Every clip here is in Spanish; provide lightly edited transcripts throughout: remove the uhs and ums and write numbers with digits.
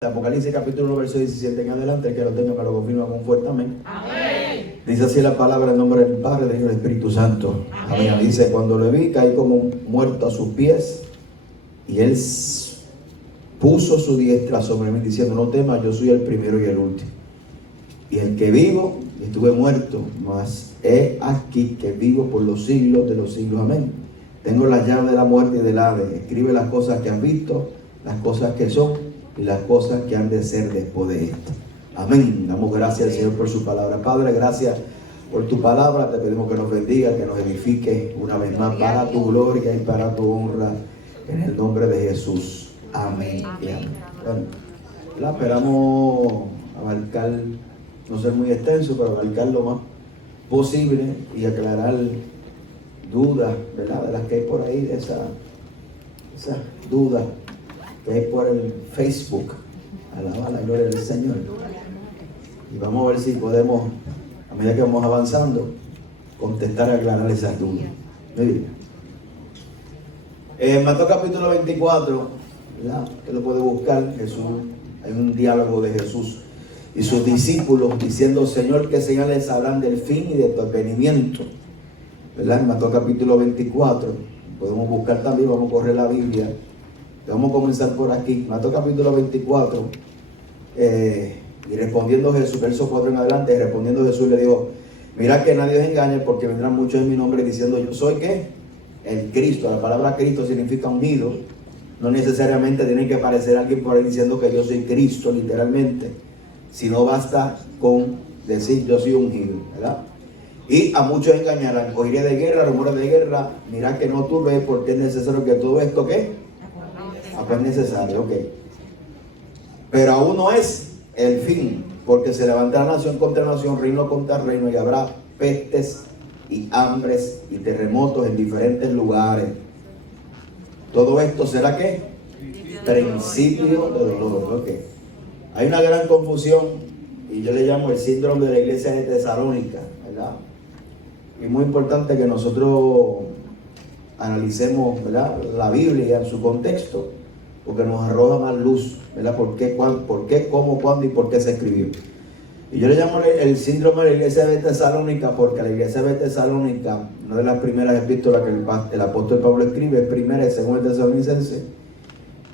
Apocalipsis capítulo 1, verso 17 en adelante, el que lo tenga me lo confirma con un fuerte amén. Amén. Dice así la palabra en nombre del Padre, del Hijo y del Espíritu Santo. Amén. Amén. Dice, cuando lo vi, caí como muerto a sus pies, y él puso su diestra sobre mí, diciendo, no temas, yo soy el primero y el último. Y el que vivo, y estuve muerto, mas he aquí que vivo por los siglos de los siglos. Amén. Tengo las llaves de la muerte y del Hades. Escribe las cosas que has visto, las cosas que son, y las cosas que han de ser después de esto. Amén. Damos gracias al Señor por su palabra. Padre, gracias por tu palabra. Te pedimos que nos bendiga, que nos edifique una vez más para tu gloria y para tu honra. En el nombre de Jesús. Amén. Y amén. Bueno, esperamos abarcar, no ser muy extenso, pero abarcar lo más posible y aclarar dudas, ¿verdad? De las que hay por ahí, de esas dudas que hay por el Facebook. Alaba la gloria del Señor. Y vamos a ver si podemos, a medida que vamos avanzando, contestar y aclarar esas dudas. Muy bien. En Mateo capítulo 24, ¿verdad? Usted lo puede buscar. Jesús, hay un diálogo de Jesús y sus discípulos diciendo, Señor, ¿qué señales habrán del fin y de tu advenimiento? ¿Verdad? En Mateo capítulo 24, podemos buscar también, vamos a correr la Biblia. Vamos a comenzar por aquí, Mateo capítulo 24, y respondiendo Jesús, verso 4 en adelante, respondiendo Jesús le dijo, mirad que nadie os engañe, porque vendrán muchos en mi nombre diciendo, yo soy ¿qué? El Cristo. La palabra Cristo significa ungido. No necesariamente tiene que aparecer alguien por ahí diciendo que yo soy Cristo, literalmente, sino basta con decir yo soy ungido, ¿verdad? Y a muchos engañarán, oiré de guerra, rumores de guerra, mirad que no turbe, porque es necesario que todo esto, ¿qué? Pues necesario, ok. Pero aún no es el fin, porque se levantará nación contra nación, reino contra reino, y habrá pestes y hambres y terremotos en diferentes lugares. Todo esto será ¿qué? Principio de dolor, ok. Hay una gran confusión, y yo le llamo el síndrome de la iglesia de Tesalónica, ¿verdad? Y es muy importante que nosotros analicemos, ¿verdad?, la Biblia en su contexto, porque nos arroja más luz, ¿verdad? ¿Por qué, cómo, cuándo y por qué se escribió? Y yo le llamo el síndrome de la iglesia de Tesalónica, porque la iglesia de Tesalónica, una de las primeras epístolas que el apóstol Pablo escribe, es primera y segunda de Tesalonicenses.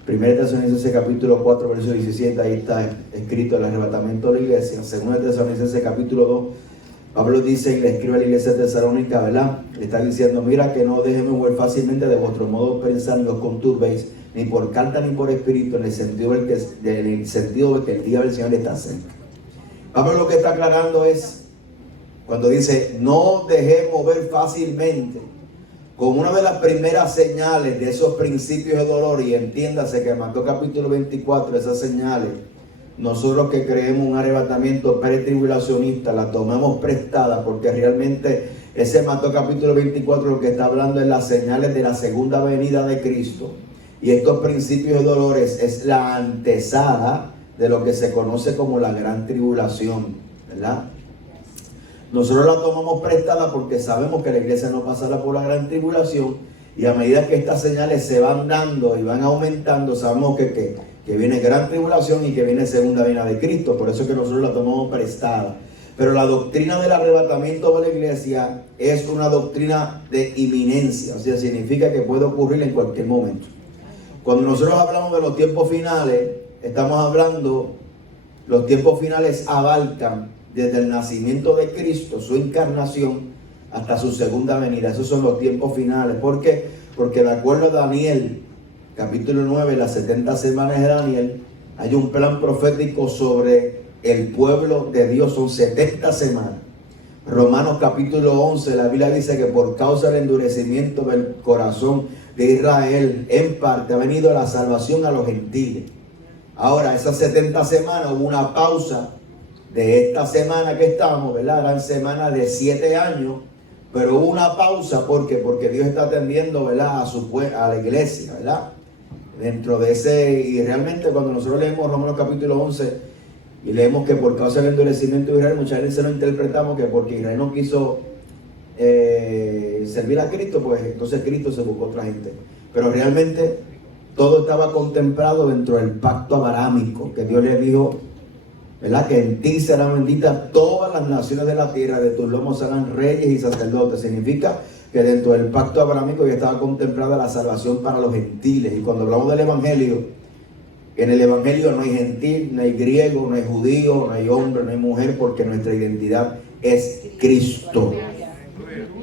Primera de Tesalonicenses capítulo 4, verso 17, ahí está escrito el arrebatamiento de la iglesia. Segunda de Tesalonicenses capítulo 2, Pablo dice y le escribe a la iglesia de Tesalónica, ¿verdad? Le está diciendo, mira que no dejéis mover fácilmente de vuestro modo de pensar, no os conturbéis, ni por carta ni por espíritu, en el sentido de que el día del Señor está cerca. Pablo lo que está aclarando es, cuando dice, no dejéis mover fácilmente, con una de las primeras señales de esos principios de dolor, y entiéndase que en Mateo capítulo 24, esas señales, nosotros que creemos un arrebatamiento pretribulacionista, la tomamos prestada, porque realmente ese Mateo capítulo 24 lo que está hablando es las señales de la segunda venida de Cristo. Y estos principios de dolores es la antesala de lo que se conoce como la gran tribulación, ¿verdad? Nosotros la tomamos prestada porque sabemos que la iglesia no pasará por la gran tribulación, y a medida que estas señales se van dando y van aumentando, sabemos que viene gran tribulación y que viene segunda venida de Cristo. Por eso es que nosotros la tomamos prestada. Pero la doctrina del arrebatamiento de la iglesia es una doctrina de inminencia, o sea, significa que puede ocurrir en cualquier momento. Cuando nosotros hablamos de los tiempos finales, estamos hablando, los tiempos finales abarcan desde el nacimiento de Cristo, su encarnación, hasta su segunda venida. Esos son los tiempos finales. ¿Por qué? Porque de acuerdo a Daniel, capítulo 9, las 70 semanas de Daniel, hay un plan profético sobre el pueblo de Dios, son 70 semanas. Romanos capítulo 11, la Biblia dice que por causa del endurecimiento del corazón de Israel, en parte ha venido la salvación a los gentiles. Ahora, esas 70 semanas hubo una pausa de esta semana que estamos, ¿verdad? Eran semanas de 7 años, pero hubo una pausa, ¿por qué? Porque Dios está atendiendo, ¿verdad?, a la iglesia, ¿verdad? Dentro de ese, y realmente cuando nosotros leemos Romanos capítulo 11 y leemos que por causa del endurecimiento de Israel, muchas veces lo interpretamos que porque Israel no quiso servir a Cristo, pues entonces Cristo se buscó otra gente. Pero realmente todo estaba contemplado dentro del pacto abrahámico, que Dios le dijo, ¿verdad? Que en ti serán benditas todas las naciones de la tierra, de tus lomos serán reyes y sacerdotes. Significa que dentro del pacto abrahámico ya estaba contemplada la salvación para los gentiles. Y cuando hablamos del evangelio, en el evangelio no hay gentil, no hay griego, no hay judío, no hay hombre, no hay mujer, porque nuestra identidad es Cristo.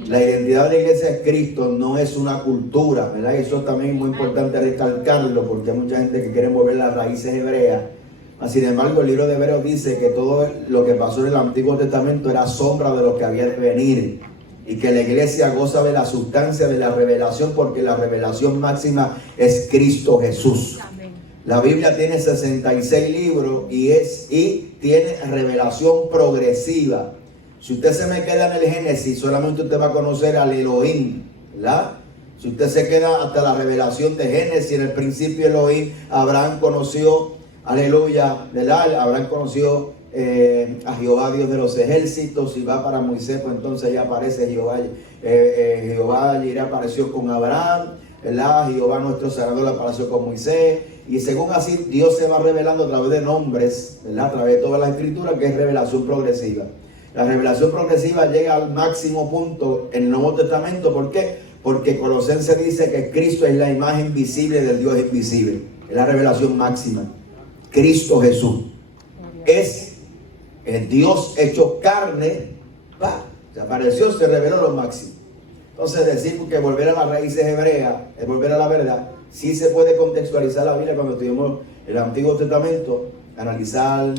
La identidad de la iglesia es Cristo, no es una cultura, ¿verdad? Eso también es muy importante recalcarlo, porque hay mucha gente que quiere mover las raíces hebreas. Sin embargo, el libro de Hebreos dice que todo lo que pasó en el Antiguo Testamento era sombra de lo que había de venir, y que la iglesia goza de la sustancia de la revelación, porque la revelación máxima es Cristo Jesús. La Biblia tiene 66 libros y tiene revelación progresiva. Si usted se me queda en el Génesis, solamente usted va a conocer al Elohim, ¿verdad? Si usted se queda hasta la revelación de Génesis, en el principio Elohim, Abraham conoció, aleluya, ¿verdad? Abraham conoció a Jehová, Dios de los ejércitos. Y va para Moisés, pues entonces ya aparece Jehová. Jehová allí apareció con Abraham, ¿verdad? Jehová nuestro Salvador apareció con Moisés. Y según así, Dios se va revelando a través de nombres, ¿verdad? A través de todas las escrituras, que es revelación progresiva. La revelación progresiva llega al máximo punto en el Nuevo Testamento. ¿Por qué? Porque Colosenses dice que Cristo es la imagen visible del Dios invisible. Es la revelación máxima. Cristo Jesús es el Dios hecho carne. Se apareció, se reveló lo máximo. Entonces decimos que volver a las raíces hebreas es volver a la verdad. Sí se puede contextualizar la Biblia cuando estudiamos el Antiguo Testamento, analizar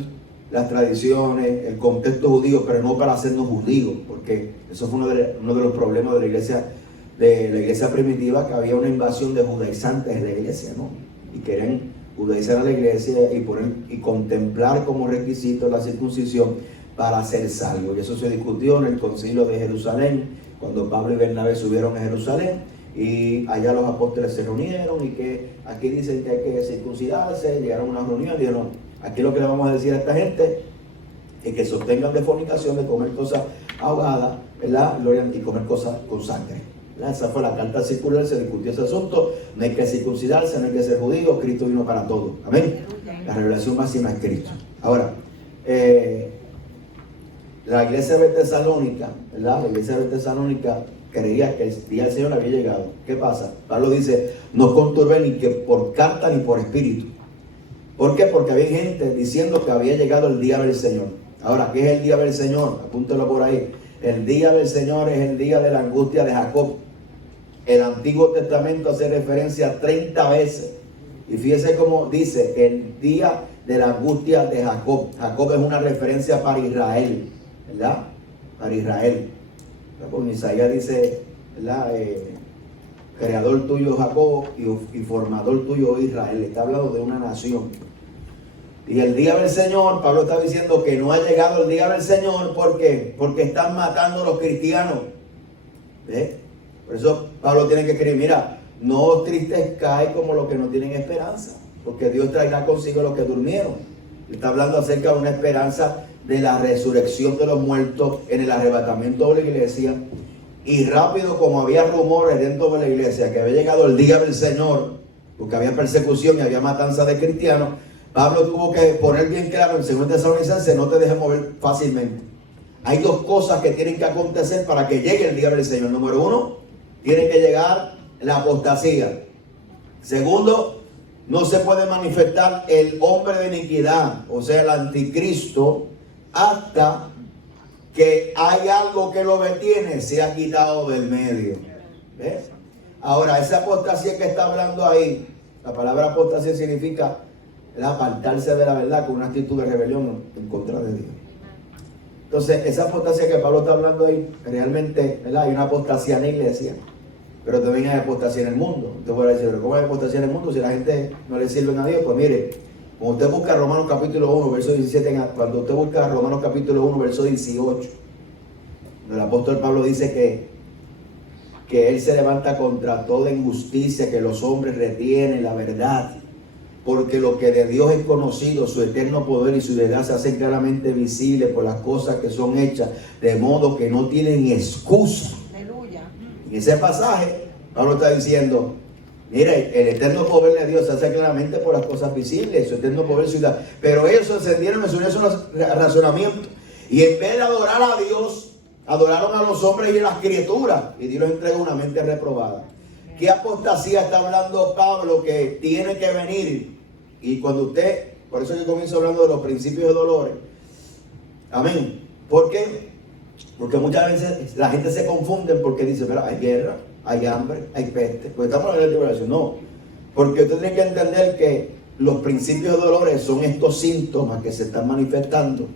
las tradiciones, el contexto judío, pero no para hacernos judíos, porque eso fue uno de los problemas de la iglesia primitiva, que había una invasión de judaizantes en la iglesia, ¿no? Y querían judaizar a la iglesia y contemplar como requisito la circuncisión para ser salvo. Y eso se discutió en el concilio de Jerusalén, cuando Pablo y Bernabé subieron a Jerusalén, y allá los apóstoles se reunieron, y que aquí dicen que hay que circuncidarse. Llegaron a una reunión y dijeron: aquí lo que le vamos a decir a esta gente es que sostengan de fornicación, de comer cosas ahogadas, ¿verdad? Y comer cosas con sangre, ¿verdad? Esa fue la carta circular, se discutió ese asunto. No hay que circuncidarse, no hay que ser judío, Cristo vino para todo. Amén. La revelación máxima es Cristo. Ahora, la iglesia de Tesalónica, ¿verdad? La iglesia de Tesalónica creía que el día del Señor había llegado. ¿Qué pasa? Pablo dice: no conturben ni que por carta ni por espíritu. ¿Por qué? Porque había gente diciendo que había llegado el día del Señor. Ahora, ¿qué es el día del Señor? Apúntelo por ahí. El día del Señor es el día de la angustia de Jacob. El Antiguo Testamento hace referencia 30 veces. Y fíjese cómo dice: el día de la angustia de Jacob. Jacob es una referencia para Israel, ¿verdad? Para Israel. Con Isaías dice, ¿verdad? Creador tuyo Jacob y formador tuyo Israel. Está hablando de una nación. Y el día del Señor, Pablo está diciendo que no ha llegado el día del Señor. ¿Por qué? Porque están matando a los cristianos. ¿Ves? Por eso Pablo tiene que escribir: mira, no os tristezcáis como los que no tienen esperanza, porque Dios traerá consigo a los que durmieron. Está hablando acerca de una esperanza de la resurrección de los muertos en el arrebatamiento de la iglesia. Y rápido, como había rumores dentro de la iglesia que había llegado el día del Señor, porque había persecución y había matanza de cristianos, Pablo tuvo que poner bien claro en 2 Tesalonicenses: no te dejes mover fácilmente. Hay dos cosas que tienen que acontecer para que llegue el día del Señor. Número uno, tiene que llegar la apostasía. Segundo, no se puede manifestar el hombre de iniquidad, o sea, el anticristo, hasta que hay algo que lo detiene, se ha quitado del medio. ¿Ves? Ahora, esa apostasía que está hablando ahí, la palabra apostasía significa el apartarse de la verdad con una actitud de rebelión en contra de Dios. Entonces, esa apostasía que Pablo está hablando ahí, realmente, ¿verdad? Hay una apostasía en la iglesia, pero también hay apostasía en el mundo. Usted puede decir: ¿pero cómo hay apostasía en el mundo si la gente no le sirve a Dios? Pues mire, cuando usted busca Romanos capítulo 1, verso 17, cuando usted busca Romanos capítulo 1, verso 18, el apóstol Pablo dice que él se levanta contra toda injusticia que los hombres retienen la verdad, porque lo que de Dios es conocido, su eterno poder y su deidad, se hacen claramente visibles por las cosas que son hechas, de modo que no tienen excusa. Aleluya. En ese pasaje, Pablo está diciendo: Mire, el eterno poder de Dios se hace claramente por las cosas visibles, su eterno poder ciudad. Pero ellos se encendieron en su razonamiento. Y en vez de adorar a Dios, adoraron a los hombres y a las criaturas. Y Dios les entregó una mente reprobada. ¿Qué apostasía está hablando Pablo que tiene que venir? Y cuando usted, por eso que comienzo hablando de los principios de dolores. Amén. ¿Por qué? Porque muchas veces la gente se confunde porque dice, pero hay guerra, hay hambre, hay peste. Pues estamos en la tribulación. No. Porque usted tiene que entender que los principios de dolores son estos síntomas que se están manifestando.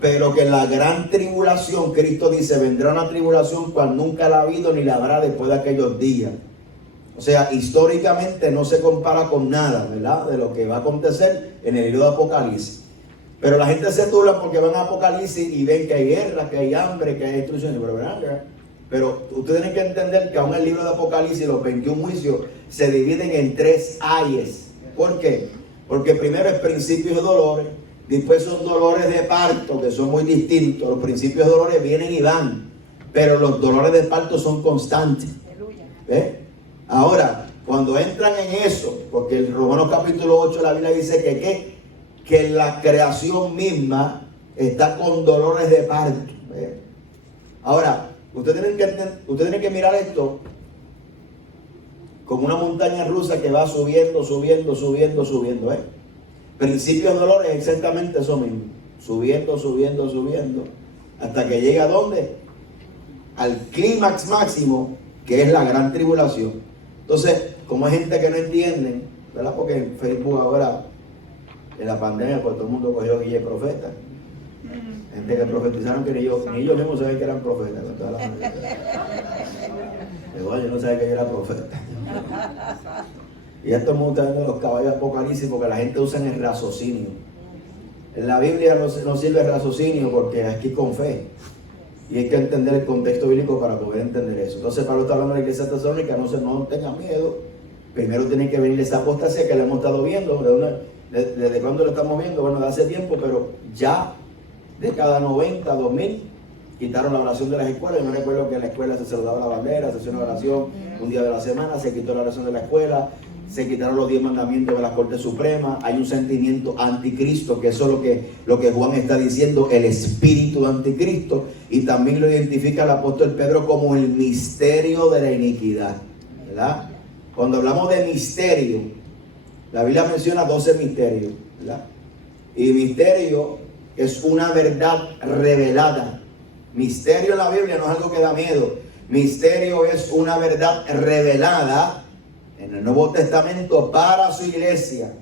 Pero que en la gran tribulación, Cristo dice, vendrá una tribulación cual nunca la ha habido ni la habrá después de aquellos días. O sea, históricamente no se compara con nada, ¿verdad? De lo que va a acontecer en el libro de Apocalipsis. Pero la gente se turba porque van a Apocalipsis y ven que hay guerra, que hay hambre, que hay destrucción. Pero ustedes tienen que entender que aún el libro de Apocalipsis, los 21 juicios, se dividen en 3 ayes. ¿Por qué? Porque primero es principios de dolores. Después son dolores de parto, que son muy distintos. Los principios de dolores vienen y van, pero los dolores de parto son constantes. ¿Ves? Ahora, cuando entran en eso, porque en Romanos capítulo 8 la Biblia dice que la creación misma está con dolores de parto. ¿Ves? Ahora, ustedes tienen que mirar esto como una montaña rusa que va subiendo, subiendo, subiendo, subiendo. Principios de dolores es exactamente eso mismo. Subiendo, subiendo, subiendo. Hasta que llega ¿a dónde? Al clímax máximo, que es la gran tribulación. Entonces, como hay gente que no entiende, ¿verdad? Porque en Facebook ahora, en la pandemia, pues todo el mundo cogió Guille profeta. Gente que profetizaron que ni ellos mismos sabían que eran profetas. Yo no sabía que yo era profeta. Y esto me gusta viendo los caballos apocalipsis porque la gente usa el raciocinio. En la Biblia no sirve el raciocinio porque aquí con fe. Y hay que entender el contexto bíblico para poder entender eso. Entonces Pablo está hablando de la iglesia tesalónica, no tengan miedo. Primero tiene que venir esa apostasía que le hemos estado viendo. ¿Desde cuándo lo estamos viendo? Bueno, de hace tiempo, pero ya de cada 90, 2000, quitaron la oración de las escuelas. Yo me recuerdo que en la escuela se saludaba la bandera, se hacía una oración un día de la semana, se quitó la oración de la escuela. Se quitaron los 10 mandamientos de la Corte Suprema. Hay un sentimiento anticristo, que eso es lo que Juan está diciendo, el espíritu de anticristo. Y también lo identifica el apóstol Pedro como el misterio de la iniquidad, ¿verdad? Cuando hablamos de misterio, la Biblia menciona 12 misterios, ¿verdad? Y misterio es una verdad revelada. Misterio en la Biblia no es algo que da miedo. Misterio es una verdad revelada en el Nuevo Testamento para su iglesia.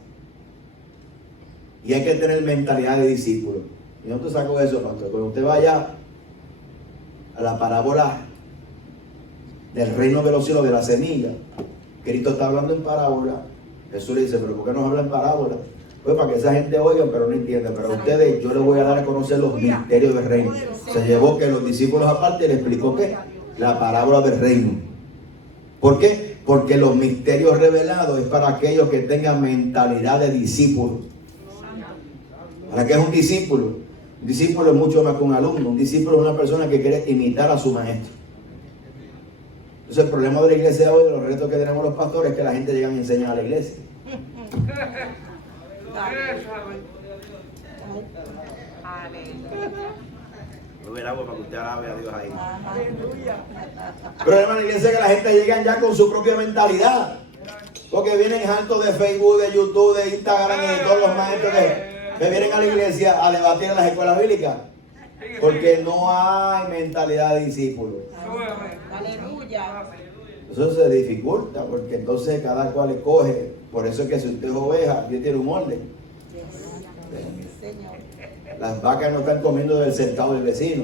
Y hay que tener mentalidad de discípulo. ¿Y dónde saco eso, pastor? Cuando usted vaya a la parábola del reino de los cielos, de la semilla, Cristo está hablando en parábola. Jesús le dice, pero ¿por qué no habla en parábola? Pues para que esa gente oiga, pero no entienda. Pero a ustedes yo les voy a dar a conocer los misterios del reino. Se llevó que los discípulos aparte le explicó ¿qué? La parábola del reino. ¿Por qué? Porque los misterios revelados es para aquellos que tengan mentalidad de discípulo. ¿Para qué es un discípulo? Un discípulo es mucho más que un alumno. Un discípulo es una persona que quiere imitar a su maestro. Entonces el problema de la iglesia hoy, de los retos que tenemos los pastores, es que la gente llega y enseña a la iglesia. El agua para que usted alabe a Dios ahí. El problema de la iglesia es que la gente llega ya con su propia mentalidad. Porque vienen hartos de Facebook, de YouTube, de Instagram y de todos los maestros que vienen a la iglesia a debatir en las escuelas bíblicas. Porque no hay mentalidad de discípulo. Aleluya. Eso se dificulta porque entonces cada cual escoge. Por eso es que si usted es oveja, Dios tiene un orden. Las vacas no están comiendo del cercado del vecino.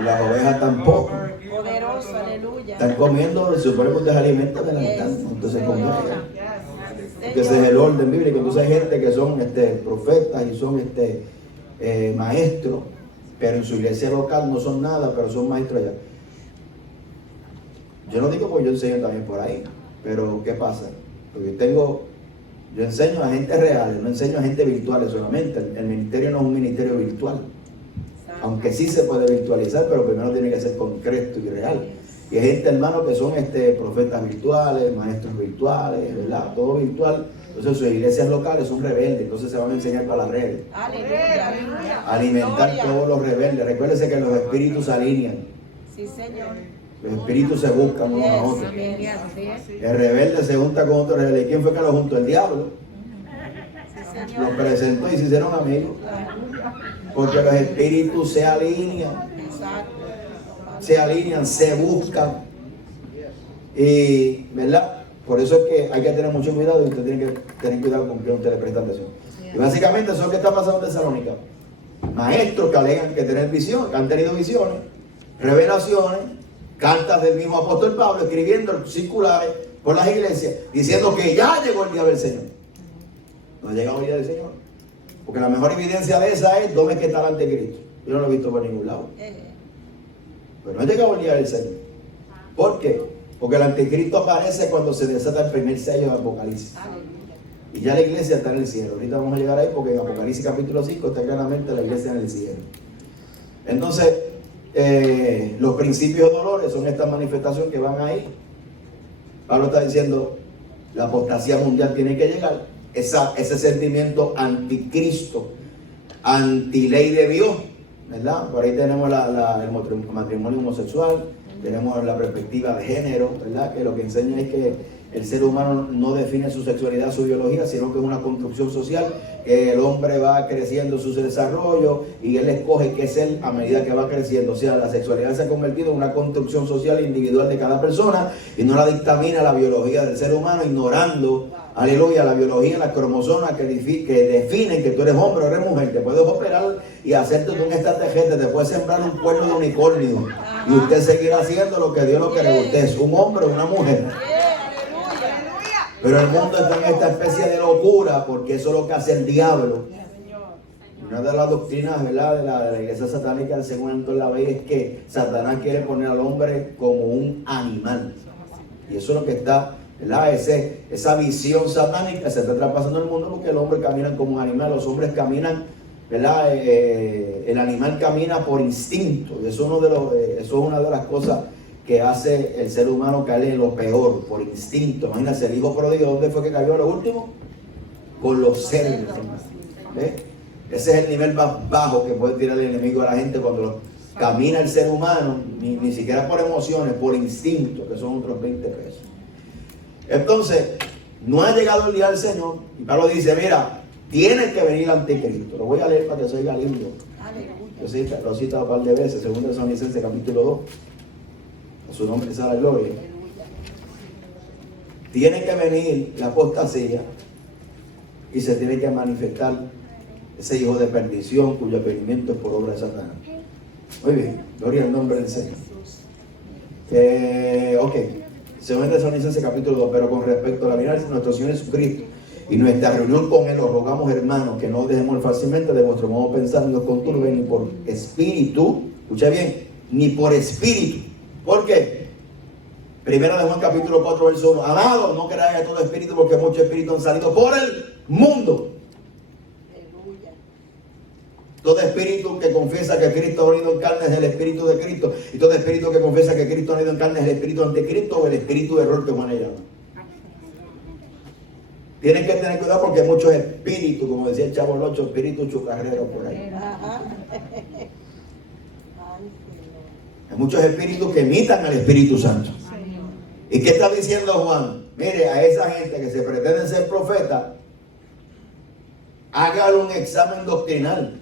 Y las ovejas tampoco. Poderoso, aleluya. Están comiendo, se supone que usted se alimenta de la mitad. Entonces comen. Que ese es el orden bíblico. Entonces hay gente que son profetas y son maestros, pero en su iglesia local no son nada, pero son maestros allá. Yo no digo porque yo enseño también por ahí, pero ¿qué pasa? Porque yo enseño a gente real, no enseño a gente virtual solamente. El ministerio no es un ministerio virtual. Aunque sí se puede virtualizar, pero primero tiene que ser concreto y real. Y hay gente, hermano, que son profetas virtuales, maestros virtuales, ¿verdad? Todo virtual. Entonces sus iglesias locales son rebeldes, entonces se van a enseñar para las redes. Aleluya, aleluya. Alimentar Gloria. todos los rebeldes. Recuérdese que los espíritus se alinean. Sí, Señor. Los espíritus se buscan unos a otros. Yes, yes. El rebelde se junta con otro rebelde. ¿Y quién fue que lo juntó? El diablo. Sí, Los Señor. presentó y se hicieron amigos. Porque los espíritus se alinean. Exacto. Se alinean, se buscan. Y, ¿verdad? Por eso es que hay que tener mucho cuidado y usted tiene que tener cuidado con quién usted le presta atención. Y básicamente eso es lo que está pasando en Tesalónica. Maestros que alegan que tienen visión, que han tenido visiones, revelaciones, cartas del mismo apóstol Pablo escribiendo circulares por las iglesias diciendo que ya llegó el día del Señor. No ha llegado el día del Señor. Porque la mejor evidencia de esa es dónde es que está el anticristo. Yo no lo he visto por ningún lado. Pero no ha llegado el día del Señor. ¿Por qué? Porque el anticristo aparece cuando se desata el primer sello de Apocalipsis. Y ya la iglesia está en el cielo. Ahorita vamos a llegar ahí porque en Apocalipsis capítulo 5 está claramente la iglesia en el cielo. Entonces, los principios de dolores son esta manifestación que van ahí. Pablo está diciendo, la apostasía mundial tiene que llegar. Ese sentimiento anticristo, antiley de Dios, ¿verdad? Por ahí tenemos el matrimonio homosexual. Tenemos la perspectiva de género, ¿verdad? Que lo que enseña es que el ser humano no define su sexualidad, su biología, sino que es una construcción social, que el hombre va creciendo su desarrollo y él escoge qué es él a medida que va creciendo. O sea, la sexualidad se ha convertido en una construcción social individual de cada persona y no la dictamina la biología del ser humano, ignorando, aleluya, la biología, las cromosomas que definen que tú eres hombre o eres mujer. Te puedes operar y hacerte un extraterrestre, te puedes sembrar un cuerno de unicornio y usted seguirá haciendo lo que Dios lo quiere. Usted es un hombre o una mujer. Pero el mundo está en esta especie de locura porque eso es lo que hace el diablo. Una de las doctrinas, ¿verdad?, de la iglesia satánica del segundo en la ley es que Satanás quiere poner al hombre como un animal. Y eso es lo que está, ¿verdad? Esa visión satánica se está traspasando en el mundo porque el hombre camina como un animal. Los hombres caminan, ¿verdad? El animal camina por instinto. Y eso es una de las cosas que hace el ser humano caer en lo peor, por instinto. Imagínense, el hijo pródigo, ¿dónde fue que cayó a lo último? Con los cerdos. ¿Ves? Ese es el nivel más bajo que puede tirar el enemigo a la gente cuando camina el ser humano, ni siquiera por emociones, por instinto, que son otros 20 pesos. Entonces, no ha llegado el día del Señor, y Pablo dice, mira, tiene que venir el anticristo. Lo voy a leer para que se oiga lindo. Yo lo he citado un par de veces, 2 Tesalonicenses capítulo 2. A su nombre sea la gloria. Tiene que venir la apostasía y se tiene que manifestar ese hijo de perdición cuyo advenimiento es por obra de Satanás. Muy bien, gloria al nombre del Señor. Ok, 2 Tesalonicenses capítulo 2, pero con respecto a la venida de nuestro Señor Jesucristo y nuestra reunión con Él, os rogamos, hermanos, que no dejemos fácilmente de vuestro modo de pensar, ni os conturben, ni por espíritu, escucha bien, ni por espíritu. ¿Por qué? Primera de Juan capítulo 4 verso 1. Amados, no creáis a todo espíritu, porque muchos espíritus han salido por el mundo. Aleluya. Todo espíritu que confiesa que Cristo ha venido en carne es el espíritu de Cristo. Y todo espíritu que confiesa que Cristo ha venido en carne es el espíritu anticristo o el espíritu de error que Juan le llama. Tienen que tener cuidado porque hay muchos espíritus, como decía el Chavo el 8, espíritus chucarreros por ahí. Ajá. Hay muchos espíritus que imitan al Espíritu Santo. ¿Y qué está diciendo Juan? Mire, a esa gente que se pretende ser profeta, hágale un examen doctrinal.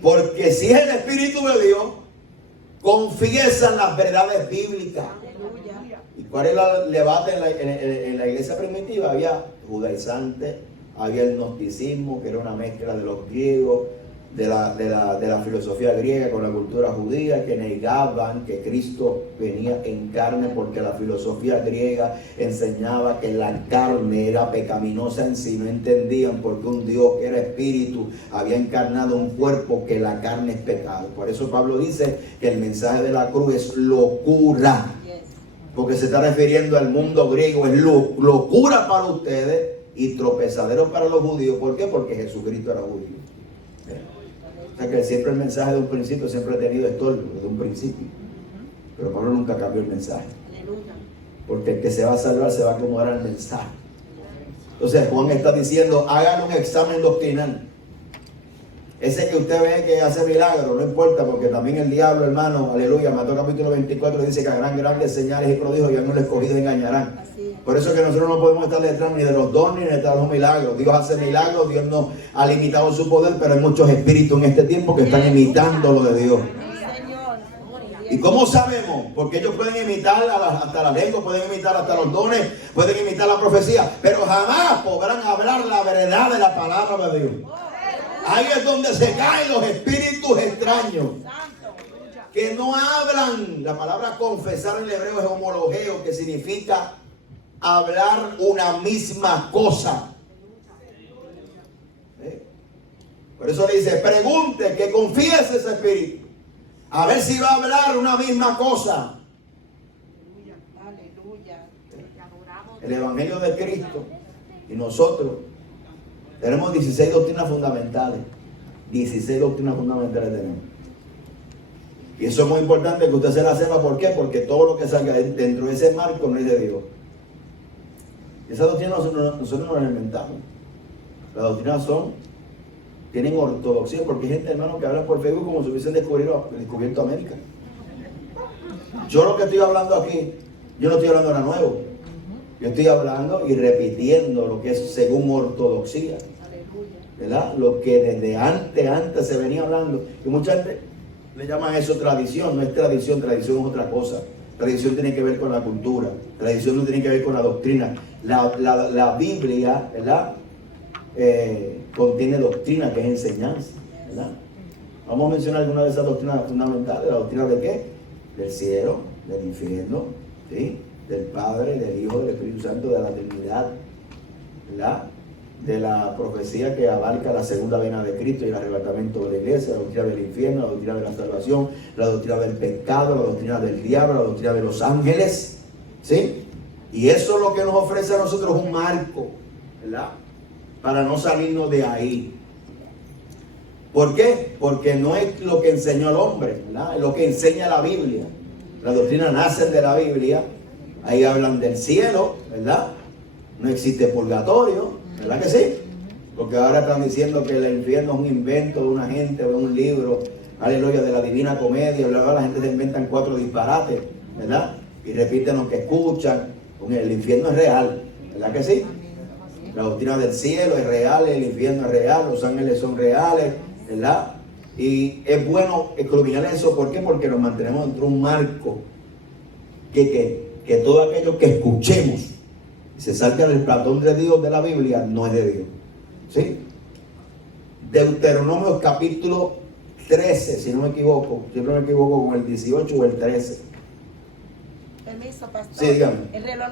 Porque si es el Espíritu de Dios, confiesan las verdades bíblicas. ¿Y cuál es el debate en la iglesia primitiva? Había judaizantes, había el gnosticismo, que era una mezcla de los griegos, de la filosofía griega con la cultura judía, que negaban que Cristo venía en carne, porque la filosofía griega enseñaba que la carne era pecaminosa en sí. No entendían por qué un Dios que era espíritu había encarnado un cuerpo, que la carne es pecado. Por eso Pablo dice que el mensaje de la cruz es locura, porque se está refiriendo al mundo griego. Es locura para ustedes y tropezadero para los judíos. ¿Por qué? Porque Jesucristo era judío. O sea que siempre el mensaje de un principio siempre ha tenido estorbo, de un principio. Pero Pablo nunca cambió el mensaje. Aleluya. Porque el que se va a salvar se va a acomodar al mensaje. Entonces Juan está diciendo, hagan un examen doctrinal. Ese que usted ve que hace milagros, no importa, porque también el diablo, hermano, aleluya, Mateo capítulo 24 dice que harán grandes señales y prodigios y a los escogidos engañarán. Así es. Por eso es que nosotros no podemos estar detrás ni de los dones ni detrás de los milagros. Dios hace milagros, Dios no ha limitado su poder, pero hay muchos espíritus en este tiempo que están imitando lo de Dios. Sí, Señor. ¿Y cómo sabemos? Porque ellos pueden imitar hasta la lengua, pueden imitar hasta los dones, pueden imitar la profecía, pero jamás podrán hablar la verdad de la palabra de Dios. Ahí es donde se caen los espíritus extraños, que no hablan. La palabra confesar en el hebreo es homologeo, que significa hablar una misma cosa. Por eso le dice, pregunte, que confiese ese espíritu, a ver si va a hablar una misma cosa. Aleluya. El Evangelio de Cristo y nosotros tenemos 16 doctrinas fundamentales. 16 doctrinas fundamentales tenemos. Y eso es muy importante que usted se la sepa. ¿Por qué? Porque todo lo que salga dentro de ese marco no es de Dios. Esas doctrinas nosotros no las inventamos. Las doctrinas tienen ortodoxia, porque hay gente, hermano, que habla por Facebook como si hubiesen descubierto América. Yo lo que estoy hablando aquí, yo no estoy hablando de nada nuevo. Yo estoy hablando y repitiendo lo que es según ortodoxia. ¿Verdad? Lo que desde antes se venía hablando. Y mucha gente le llaman eso tradición. No es tradición, tradición es otra cosa. Tradición tiene que ver con la cultura. Tradición no tiene que ver con la doctrina. La Biblia, ¿verdad? Contiene doctrina, que es enseñanza, ¿verdad? Vamos a mencionar algunas de esas doctrinas fundamentales. ¿La doctrina de qué? Del cielo, del infierno, ¿sí? Del Padre, del Hijo, del Espíritu Santo, de la Trinidad, ¿verdad? De la profecía que abarca la segunda venida de Cristo y el arrebatamiento de la iglesia, la doctrina del infierno, la doctrina de la salvación, la doctrina del pecado, la doctrina del diablo, la doctrina de los ángeles, ¿sí? Y eso es lo que nos ofrece a nosotros un marco, ¿verdad? Para no salirnos de ahí. ¿Por qué? Porque no es lo que enseñó el hombre, ¿verdad? Es lo que enseña la Biblia. Las doctrinas nacen de la Biblia. Ahí hablan del cielo, ¿verdad? No existe purgatorio, ¿verdad que sí? Porque ahora están diciendo que el infierno es un invento de una gente, de un libro, aleluya, de la Divina Comedia, bla, bla, la gente se inventan 4 disparates, ¿verdad? Y repiten lo que escuchan. El infierno es real, ¿verdad que sí? La doctrina del cielo es real, el infierno es real, los ángeles son reales, ¿verdad? Y es bueno escrutar eso. ¿Por qué? Porque nos mantenemos dentro de un marco que todo aquello que escuchemos y se salga del platón de Dios de la Biblia no es de Dios, ¿sí? Deuteronomio capítulo 13, si no me equivoco, siempre me equivoco con el 18 o el 13. Permiso, pastor. Sí, dígame. El reloj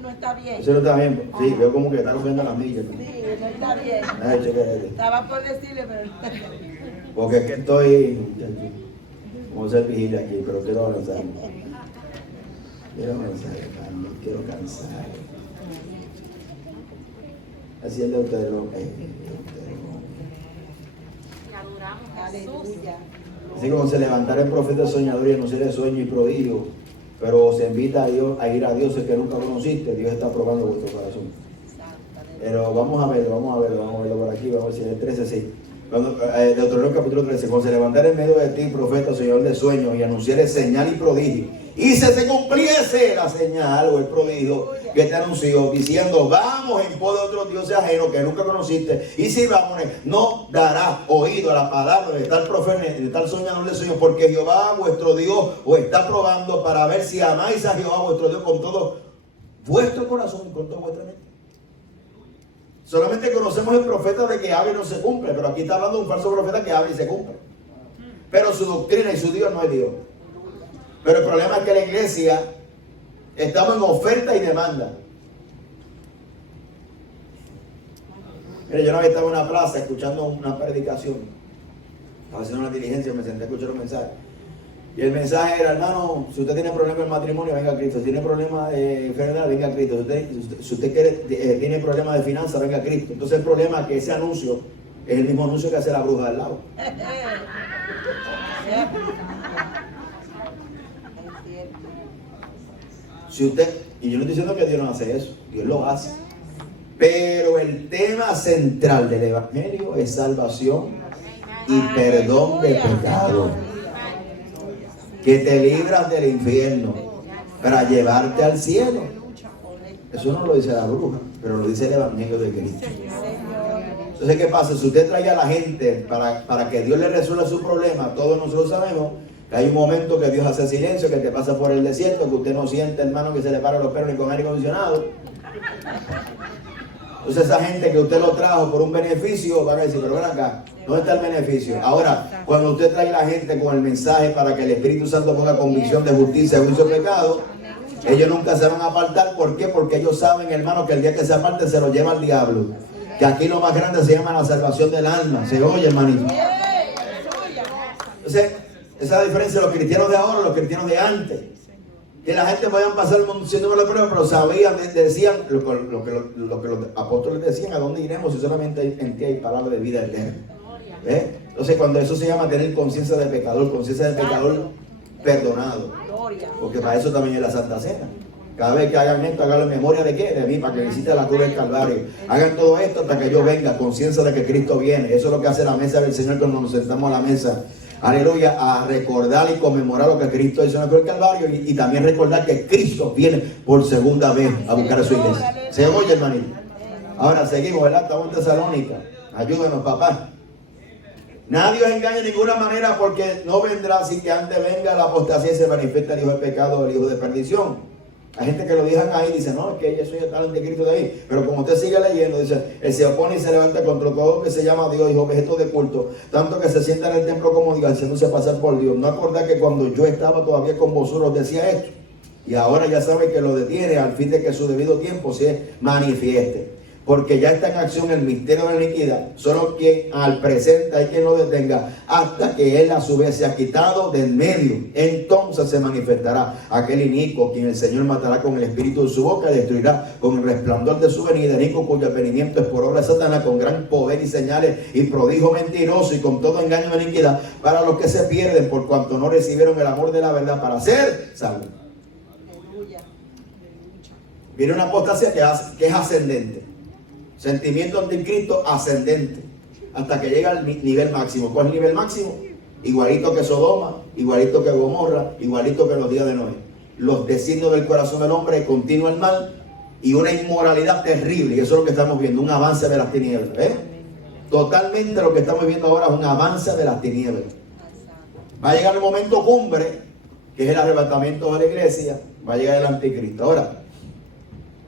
no está bien. Eso no está bien, sí, veo como que está rompiendo las millas. Sí, no está bien. Ay, chévere. Estaba por decirle, pero Porque es que estoy, como ser vigilia aquí, pero quiero avanzar. Quiero avanzar, hermano, quiero cansar. Así es el Deuteronomio. aleluya. Así como se levantara el profeta soñador y anunciara sueño y prodigio, pero se invita a Dios a ir a dioses que nunca conociste, Dios está probando vuestro corazón. Pero vamos a verlo por aquí, vamos a ver si en el 13, sí. Deuteronomio capítulo 13, cuando se levantara en medio de ti, profeta, señor de sueños, y anunciare señal y prodigio, y se cumpliese la señal o el prodigio que te anunció, diciendo, vamos en pos de otros dioses ajenos que nunca conociste, y sirvámonos, no darás oído a la palabra de tal profeta, de tal soñador de sueños, porque Jehová vuestro Dios os está probando para ver si amáis a Jehová vuestro Dios con todo vuestro corazón y con toda vuestra mente. Solamente conocemos el profeta de que habla y no se cumple, pero aquí está hablando de un falso profeta que habla y se cumple. Pero su doctrina y su Dios no es Dios. Pero el problema es que la iglesia estamos en oferta y demanda. Mire, yo una vez estaba en una plaza escuchando una predicación. Estaba haciendo una diligencia, me senté a escuchar un mensaje. Y el mensaje era, hermano, si usted tiene problemas en matrimonio, venga a Cristo. Si tiene problemas de enfermedad, venga a Cristo. Si usted tiene problemas de finanzas, venga a Cristo. Entonces el problema es que ese anuncio es el mismo anuncio que hace la bruja del lado. Si usted, y yo no estoy diciendo que Dios no hace eso, Dios lo hace. Pero el tema central del Evangelio es salvación y perdón de pecado. Que te libras del infierno para llevarte al cielo. Eso no lo dice la bruja, pero lo dice el Evangelio de Cristo. Entonces, ¿qué pasa? Si usted trae a la gente para que Dios le resuelva su problema, todos nosotros sabemos que hay un momento que Dios hace silencio, que te pasa por el desierto, que usted no siente, hermano, que se le paran los pelos ni con aire acondicionado. Entonces esa gente que usted lo trajo por un beneficio, van a decir, pero ven acá, ¿dónde está el beneficio? Ahora, cuando usted trae a la gente con el mensaje para que el Espíritu Santo ponga convicción de justicia, juicio, pecado, ellos nunca se van a apartar. ¿Por qué? Porque ellos saben, hermano, que el día que se aparten se lo lleva al diablo. Que aquí lo más grande se llama la salvación del alma. ¿Se oye, hermanito? Entonces, esa es la diferencia de los cristianos de ahora y los cristianos de antes. Que la gente podían pasar el mundo siendo la prueba, pero sabían, decían lo que los apóstoles decían: ¿a dónde iremos si solamente en ti hay palabra de vida eterna? Entonces, cuando eso se llama tener conciencia de pecador perdonado. Porque para eso también es la Santa Cena. Cada vez que hagan esto, háganlo en memoria de qué, de mí, para que visite la cruz del Calvario. Hagan todo esto hasta que yo venga, conciencia de que Cristo viene. Eso es lo que hace la mesa del Señor cuando nos sentamos a la mesa. Aleluya, a recordar y conmemorar lo que Cristo hizo en la cruz del Calvario, y también recordar que Cristo viene por segunda vez a buscar a su iglesia. ¿Se oye, hermanito? Ahora seguimos, ¿verdad? Estamos en Tesalónica. Ayúdenos, papá. Nadie os engañe de ninguna manera, porque no vendrá sin que antes venga la apostasía y se manifiesta el hijo del pecado, el hijo de perdición. Hay gente que lo dejan ahí y dice, no, es que yo soy el anticristo de ahí. Pero como usted sigue leyendo, dice, él se opone y se levanta contra todo lo que se llama Dios y objeto de culto, tanto que se sienta en el templo como Dios, haciéndose pasar por Dios. No acordar que cuando yo estaba todavía con vosotros decía esto, y ahora ya sabe que lo detiene al fin de que su debido tiempo se manifieste. Porque ya está en acción el misterio de la iniquidad, solo que al presente hay quien lo detenga hasta que él a su vez se ha quitado del medio. Entonces se manifestará aquel inicuo, quien el Señor matará con el espíritu de su boca y destruirá con el resplandor de su venida. Inicuo cuyo advenimiento es por obra de Satanás, con gran poder y señales y prodigio mentiroso y con todo engaño de iniquidad, para los que se pierden por cuanto no recibieron el amor de la verdad para ser salvos. Viene una apostasía que es ascendente. Sentimiento anticristo ascendente hasta que llega al nivel máximo. ¿Cuál es el nivel máximo? Igualito que Sodoma, igualito que Gomorra, igualito que los días de Noé. Los designios del corazón del hombre continúa el mal y una inmoralidad terrible. Y eso es lo que estamos viendo, un avance de las tinieblas. Totalmente lo que estamos viendo ahora es un avance de las tinieblas. Va a llegar el momento cumbre, que es el arrebatamiento de la iglesia. Va a llegar el anticristo. Ahora,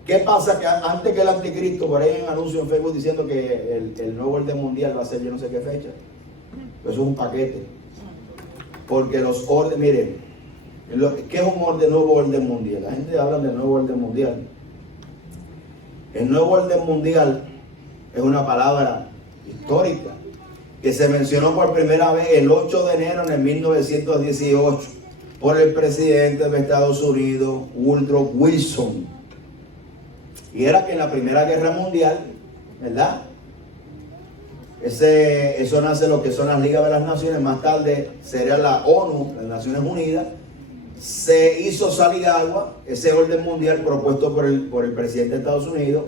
¿qué pasa? Que antes que el anticristo, por ahí hay un anuncio en Facebook diciendo que el nuevo orden mundial va a ser yo no sé qué fecha. Eso es un paquete. Porque los órdenes, miren, ¿qué es un nuevo orden mundial? La gente habla del nuevo orden mundial. El nuevo orden mundial es una palabra histórica que se mencionó por primera vez el 8 de enero en el 1918 por el presidente de Estados Unidos, Woodrow Wilson. Y era que en la Primera Guerra Mundial, ¿verdad? Eso nace lo que son las Ligas de las Naciones, más tarde sería la ONU, las Naciones Unidas. Se hizo salir agua, ese orden mundial propuesto por el presidente de Estados Unidos.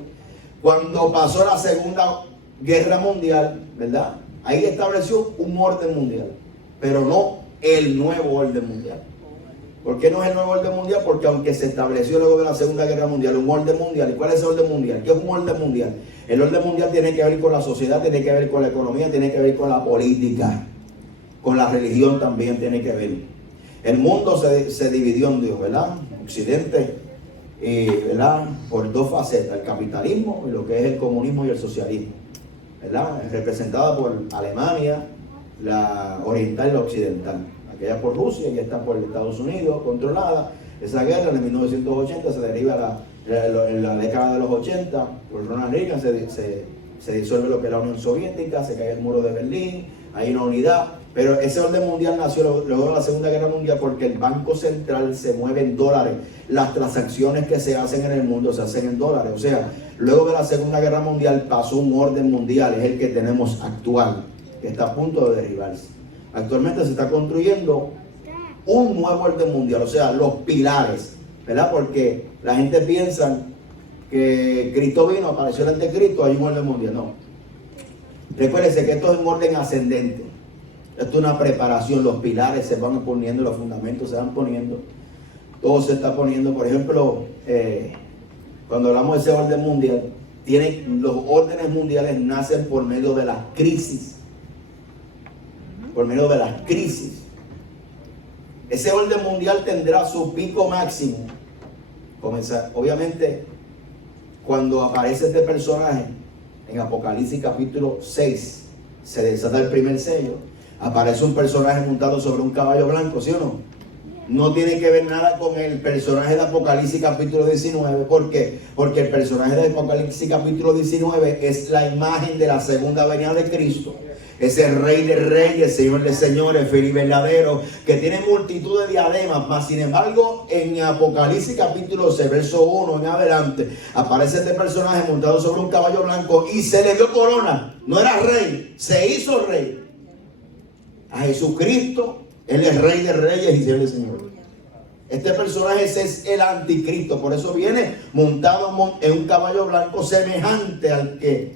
Cuando pasó la Segunda Guerra Mundial, ¿verdad? Ahí estableció un orden mundial, pero no el nuevo orden mundial. ¿Por qué no es el nuevo orden mundial? Porque aunque se estableció luego de la Segunda Guerra Mundial un orden mundial, ¿y cuál es el orden mundial? ¿Qué es un orden mundial? El orden mundial tiene que ver con la sociedad, tiene que ver con la economía, tiene que ver con la política, con la religión también tiene que ver. El mundo se dividió en dos, ¿verdad? Occidente, ¿verdad? Por dos facetas, el capitalismo y lo que es el comunismo y el socialismo, ¿verdad? Representada por Alemania, la oriental y la occidental. Aquella por Rusia y esta por Estados Unidos, controlada. Esa guerra en 1980 se deriva en la década de los 80, por Ronald Reagan se disuelve lo que es la Unión Soviética, se cae el muro de Berlín, hay una unidad. Pero ese orden mundial nació luego de la Segunda Guerra Mundial porque el Banco Central se mueve en dólares. Las transacciones que se hacen en el mundo se hacen en dólares. O sea, luego de la Segunda Guerra Mundial pasó un orden mundial, es el que tenemos actual, que está a punto de derribarse. Actualmente se está construyendo un nuevo orden mundial, o sea, los pilares ¿verdad? Porque la gente piensa que Cristo vino, apareció el anticristo, hay un orden mundial. No. Recuérdense que esto es un orden ascendente. Esto es una preparación, los pilares se van poniendo, los fundamentos se van poniendo, todo se está poniendo. Por ejemplo, cuando hablamos de ese orden mundial, los órdenes mundiales nacen por medio de las crisis. Por medio de las crisis. Ese orden mundial tendrá su pico máximo. Obviamente, cuando aparece este personaje, en Apocalipsis capítulo 6, se desata el primer sello. Aparece un personaje montado sobre un caballo blanco, ¿sí o no? No tiene que ver nada con el personaje de Apocalipsis capítulo 19. ¿Por qué? Porque el personaje de Apocalipsis capítulo 19 es la imagen de la segunda venida de Cristo. Es el Rey de Reyes, Señor de Señores, fiel y verdadero, que tiene multitud de diademas. Mas sin embargo, en Apocalipsis capítulo 6, verso 1 en adelante, aparece este personaje montado sobre un caballo blanco y se le dio corona. No era rey, se hizo rey. A Jesucristo, Él es Rey de Reyes y Señor de Señores. Este personaje es el anticristo, por eso viene montado en un caballo blanco semejante al que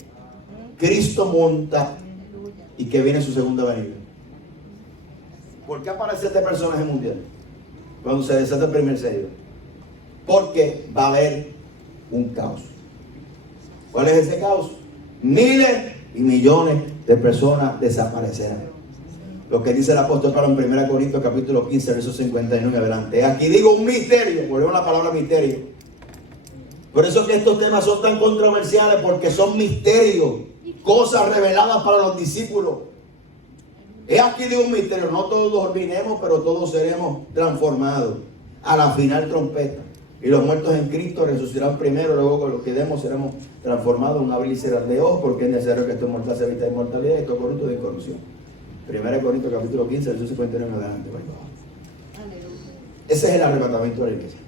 Cristo monta y que viene en su segunda venida. ¿Por qué aparece este personaje mundial cuando se desata el primer sello? Porque va a haber un caos. ¿Cuál es ese caos? Miles y millones de personas desaparecerán. Lo que dice el apóstol Pablo en 1 Corintios capítulo 15, verso 51 en adelante. Aquí digo un misterio, volvemos a la palabra misterio. Por eso es que estos temas son tan controversiales, porque son misterios, cosas reveladas para los discípulos. Es aquí digo un misterio, no todos dormiremos, pero todos seremos transformados a la final trompeta. Y los muertos en Cristo resucitarán primero, luego con los que demos seremos transformados en un abrir y cerrar de ojos, porque es necesario que esto mortal se evite de inmortalidad y esto corrupto de incorrupción. 1 Corintios capítulo 15, verso 51 en adelante. Ese es el arrebatamiento de la iglesia.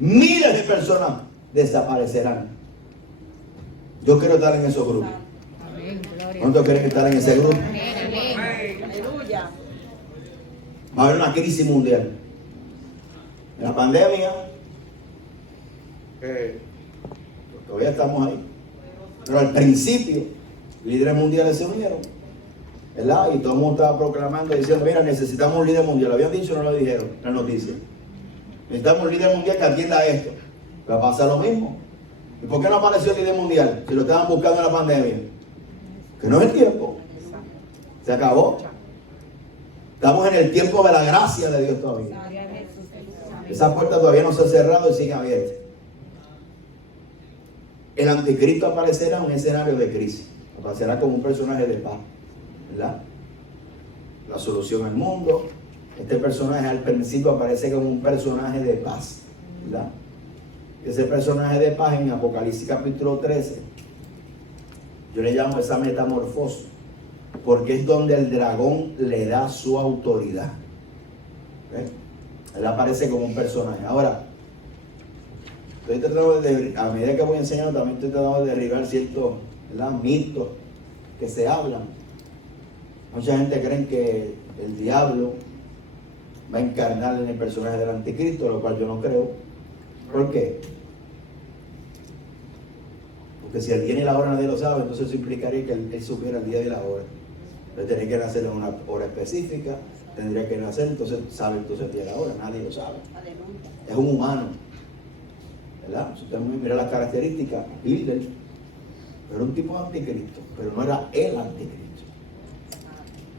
Miles de personas desaparecerán. Yo quiero estar en esos grupos. ¿Cuántos quieren estar en ese grupo? Aleluya. Va a haber una crisis mundial. En la pandemia, todavía estamos ahí. Pero al principio, líderes mundiales se unieron, ¿verdad? Y todo el mundo estaba proclamando, diciendo, mira, necesitamos un líder mundial. ¿Lo habían dicho o no lo dijeron? La noticia. Necesitamos un líder mundial que atienda esto. Va a pasar lo mismo. ¿Y por qué no apareció el líder mundial? Si lo estaban buscando en la pandemia. Que no es el tiempo. Se acabó. Estamos en el tiempo de la gracia de Dios todavía. Esa puerta todavía no se ha cerrado y sigue abierta. El anticristo aparecerá en un escenario de crisis. Aparecerá como un personaje de paz, ¿verdad? La solución al mundo. Este personaje al principio aparece como un personaje de paz, ¿verdad? Ese personaje de paz en Apocalipsis capítulo 13, yo le llamo esa metamorfosis, porque es donde el dragón le da su autoridad. ¿Ves? Él aparece como un personaje. Ahora, estoy tratando a medida que voy enseñando, también estoy tratando de derribar ciertos, ¿verdad?, mitos que se hablan. Mucha gente cree que el diablo va a encarnar en el personaje del anticristo, lo cual yo no creo. ¿Por qué? Porque si el día y la hora nadie lo sabe, entonces eso implicaría que él supiera el día y la hora. Entonces tendría que nacer en una hora específica, tendría que nacer, entonces sabe entonces el día y la hora, nadie lo sabe. Es un humano, ¿verdad? Si usted mira las características, Hitler era un tipo de anticristo, pero no era el anticristo.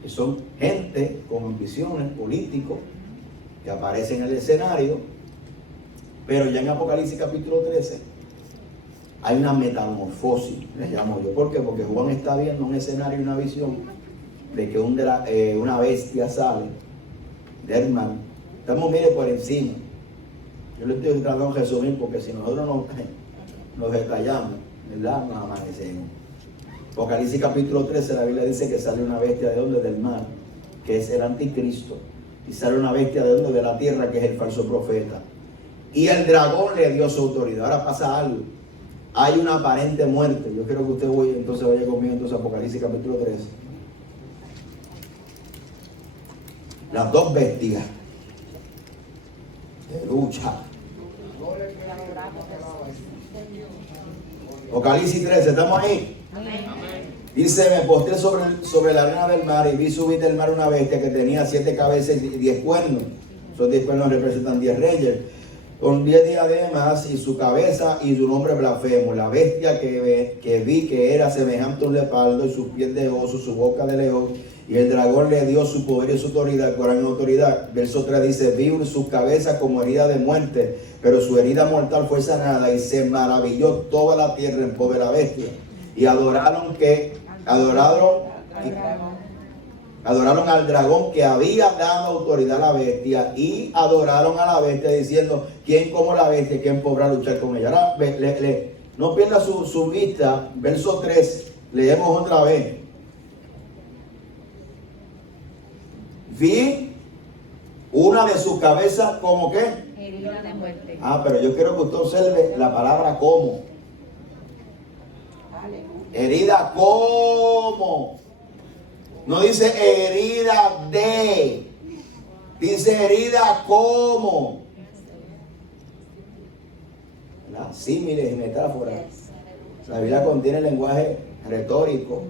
Que son gente con ambiciones, políticos, que aparecen en el escenario, pero ya en Apocalipsis capítulo 13 hay una metamorfosis, les llamo yo. ¿Por qué? Porque Juan está viendo un escenario y una visión de que una bestia sale del mar. Estamos, mire, por encima. Yo le estoy tratando de resumir, porque si nosotros nos detallamos, ¿verdad?, nos amanecemos. Apocalipsis capítulo 13, la Biblia dice que sale una bestia de donde, del mar, que es el anticristo, y sale una bestia de donde, de la tierra, que es el falso profeta, y el dragón le dio su autoridad. Ahora pasa algo, hay una aparente muerte. Yo quiero que usted vaya conmigo entonces a Apocalipsis capítulo 13. Las dos bestias de lucha Apocalipsis 13, ¿estamos ahí? Dice, me postré sobre la arena del mar y vi subir del mar una bestia que tenía 7 cabezas y 10 cuernos. Esos 10 cuernos representan 10 reyes. Con 10 diademas y su cabeza y su nombre blasfemo. La bestia que vi que era semejante a un leopardo y sus pies de oso, su boca de león. Y el dragón le dio su poder y su autoridad, con gran autoridad. Verso 3 dice, vi su cabeza como herida de muerte, pero su herida mortal fue sanada y se maravilló toda la tierra en pos de la bestia. Y adoraron al dragón que había dado autoridad a la bestia y adoraron a la bestia diciendo, ¿quién como la bestia? ¿Quién podrá luchar con ella? Ahora, no pierda su vista. Verso 3, leemos otra vez. Vi una de sus cabezas como qué? Herida de muerte. Pero yo quiero que usted observe la palabra como. Herida como. No dice herida de. Dice herida como. Las símiles y metáforas. La Biblia contiene lenguaje retórico.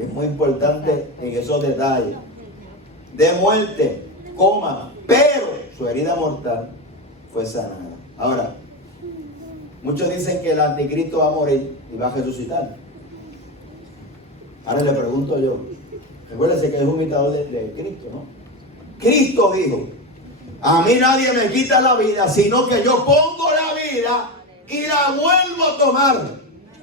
Es muy importante en esos detalles. De muerte, pero su herida mortal fue sanada. Ahora, muchos dicen que el anticristo va a morir y va a resucitar. Ahora le pregunto yo, recuérdese que es un imitador de Cristo, ¿no? Cristo dijo, a mí nadie me quita la vida, sino que yo pongo la vida y la vuelvo a tomar.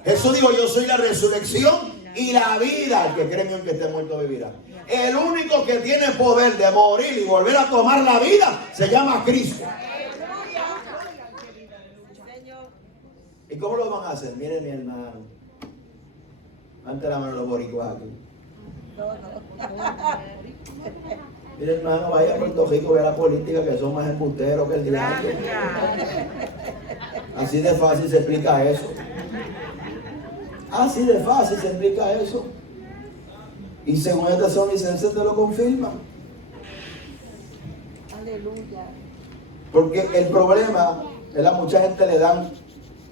Jesús dijo, yo soy la resurrección y la vida. El que cree en mí, aunque esté muerto, vivirá. El único que tiene poder de morir y volver a tomar la vida se llama Cristo. ¿Y cómo lo van a hacer? Miren, mi hermano. Ante la mano los boricuas aquí. Mire, hermano, vaya a Puerto Rico, vea la política, que son más embusteros que el diablo. Así de fácil se explica eso. Así de fácil se explica eso. Y según el Tesalonicenses te lo confirma. Aleluya. Porque el problema, ¿verdad? Mucha gente le dan,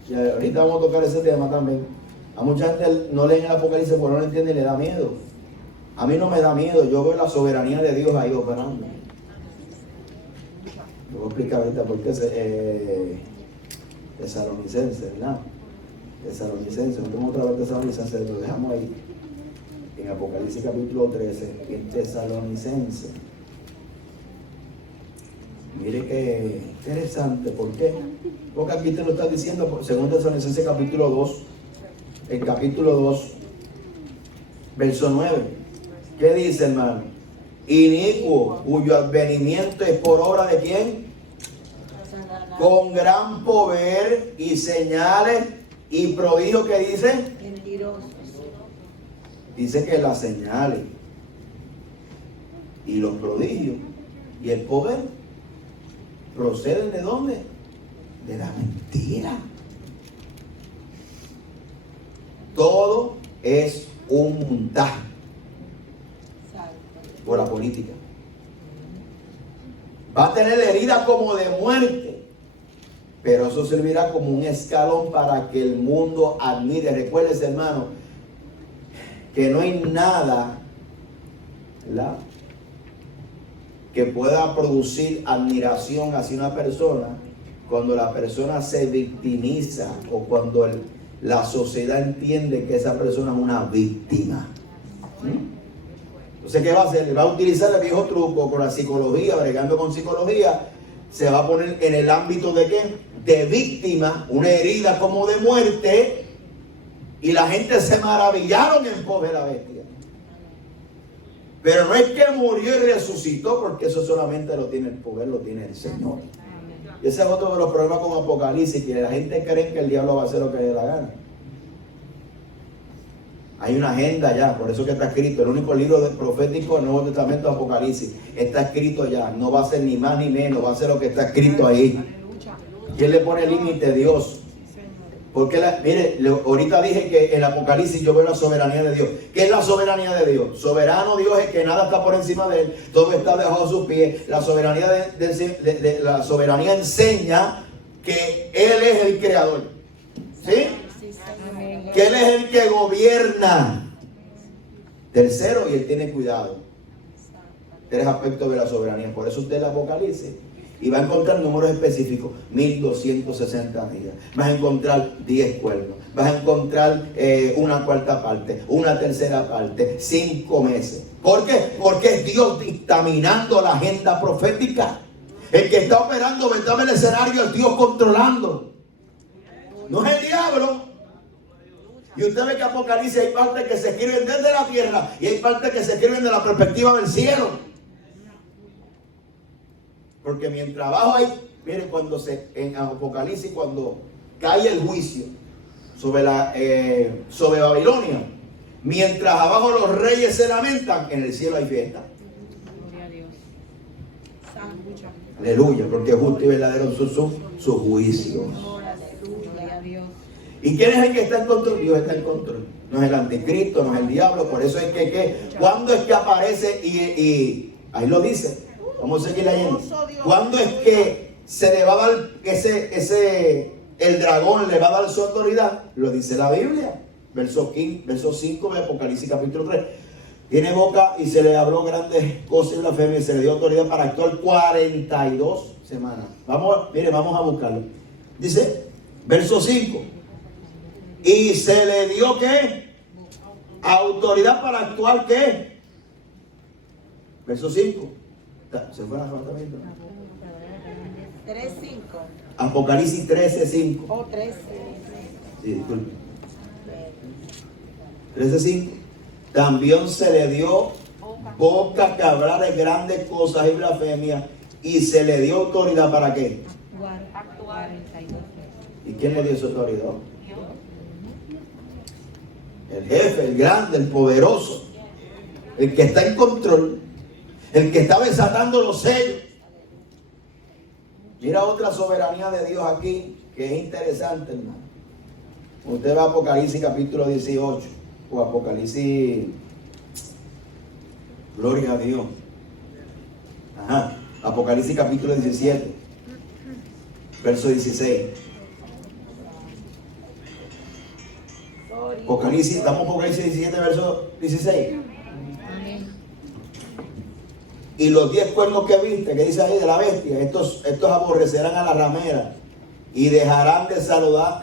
y ahorita vamos a tocar ese tema también, a mucha gente no leen el Apocalipsis porque no lo entiende y le da miedo. A mí no me da miedo, yo veo la soberanía de Dios ahí operando. Lo voy a explicar ahorita porque es Tesalonicenses, ¿verdad? Tesalonicenses, no tengo otra vez Tesalonicenses, lo dejamos ahí. En Apocalipsis capítulo 13, en Tesalonicenses. Mire qué interesante, ¿por qué? Porque aquí te lo está diciendo, según Tesalonicenses capítulo 2, el capítulo 2, verso 9. ¿Qué dice, hermano? Inicuo, cuyo advenimiento es por obra de quién? Con gran poder y señales y prodigios, que dice. Mentirosos. Dice que las señales y los prodigios y el poder proceden ¿de dónde? De la mentira. Todo es un montaje por la política. Va a tener herida como de muerte, pero eso servirá como un escalón para que el mundo admire. Recuérdese, hermano, que no hay nada, ¿verdad?, que pueda producir admiración hacia una persona cuando la persona se victimiza o cuando la sociedad entiende que esa persona es una víctima. Entonces, ¿qué va a hacer? Va a utilizar el viejo truco con la psicología, bregando con psicología. Se va a poner en el ámbito de ¿qué? De víctima, una herida como de muerte, y la gente se maravillaron en pos de la bestia. Pero no es que murió y resucitó, porque eso solamente lo tiene el poder, lo tiene el Señor. Y ese es otro de los problemas con Apocalipsis, que la gente cree que el diablo va a hacer lo que le dé la gana. Hay una agenda ya, por eso que está escrito. El único libro profético del Nuevo Testamento es Apocalipsis. Está escrito ya, no va a ser ni más ni menos, va a ser lo que está escrito ahí. ¿Quién le pone límite? Dios. Porque mire, ahorita dije que en el Apocalipsis yo veo la soberanía de Dios. ¿Qué es la soberanía de Dios? Soberano Dios es que nada está por encima de él, todo está debajo de sus pies. La soberanía la soberanía enseña que Él es el creador. ¿Sí? Sí, Señor. Que Él es el que gobierna. Tercero, y Él tiene cuidado. 3 aspectos de la soberanía. Por eso usted el Apocalipsis y va a encontrar números específicos, 1260 días. Vas a encontrar 10 cuernos. Vas a encontrar una cuarta parte, una tercera parte, 5 meses. ¿Por qué? Porque es Dios dictaminando la agenda profética. El que está operando en el escenario es Dios controlando. No es el diablo. Y usted ve que Apocalipsis hay partes que se escriben desde la tierra y hay partes que se escriben de la perspectiva del cielo. Porque mientras abajo hay, miren, en Apocalipsis, cuando cae el juicio sobre Babilonia, mientras abajo los reyes se lamentan, en el cielo hay fiesta. Gloria a Dios. Santo. Aleluya, porque justo y verdadero son sus juicios. Gloria a Dios. ¿Y quién es el que está en control? Dios está en control. No es el anticristo, no es el diablo. Por eso es que ¿cuándo es que aparece? Y ahí lo dice. Vamos a seguir leyendo. ¿Cuándo es que se le va a dar el dragón le va a dar su autoridad? Lo dice la Biblia. Verso 5 de Apocalipsis capítulo 3. Tiene boca y se le habló grandes cosas y blasfemias y se le dio autoridad para actuar 42 semanas. Vamos a buscarlo. Dice, verso 5. Y se le dio ¿qué? Autoridad para actuar ¿qué? Verso 5. ¿Se fue la faltamiento? 3:5. Apocalipsis 13:5. O 13. Sí, disculpe. 13:5. También se le dio boca que hablara de grandes cosas y blasfemias y se le dio autoridad para ¿qué? Actuar. ¿Y quién le dio esa autoridad? El jefe, el grande, el poderoso, el que está en control, el que está desatando los sellos. Mira otra soberanía de Dios aquí que es interesante, hermano. Usted va a Apocalipsis capítulo 18 o Apocalipsis, gloria a Dios. Apocalipsis capítulo 17, verso 16. Estamos en Apocalipsis 17, verso 16. Y los 10 cuernos que viste, que dice ahí de la bestia, estos aborrecerán a la ramera y dejarán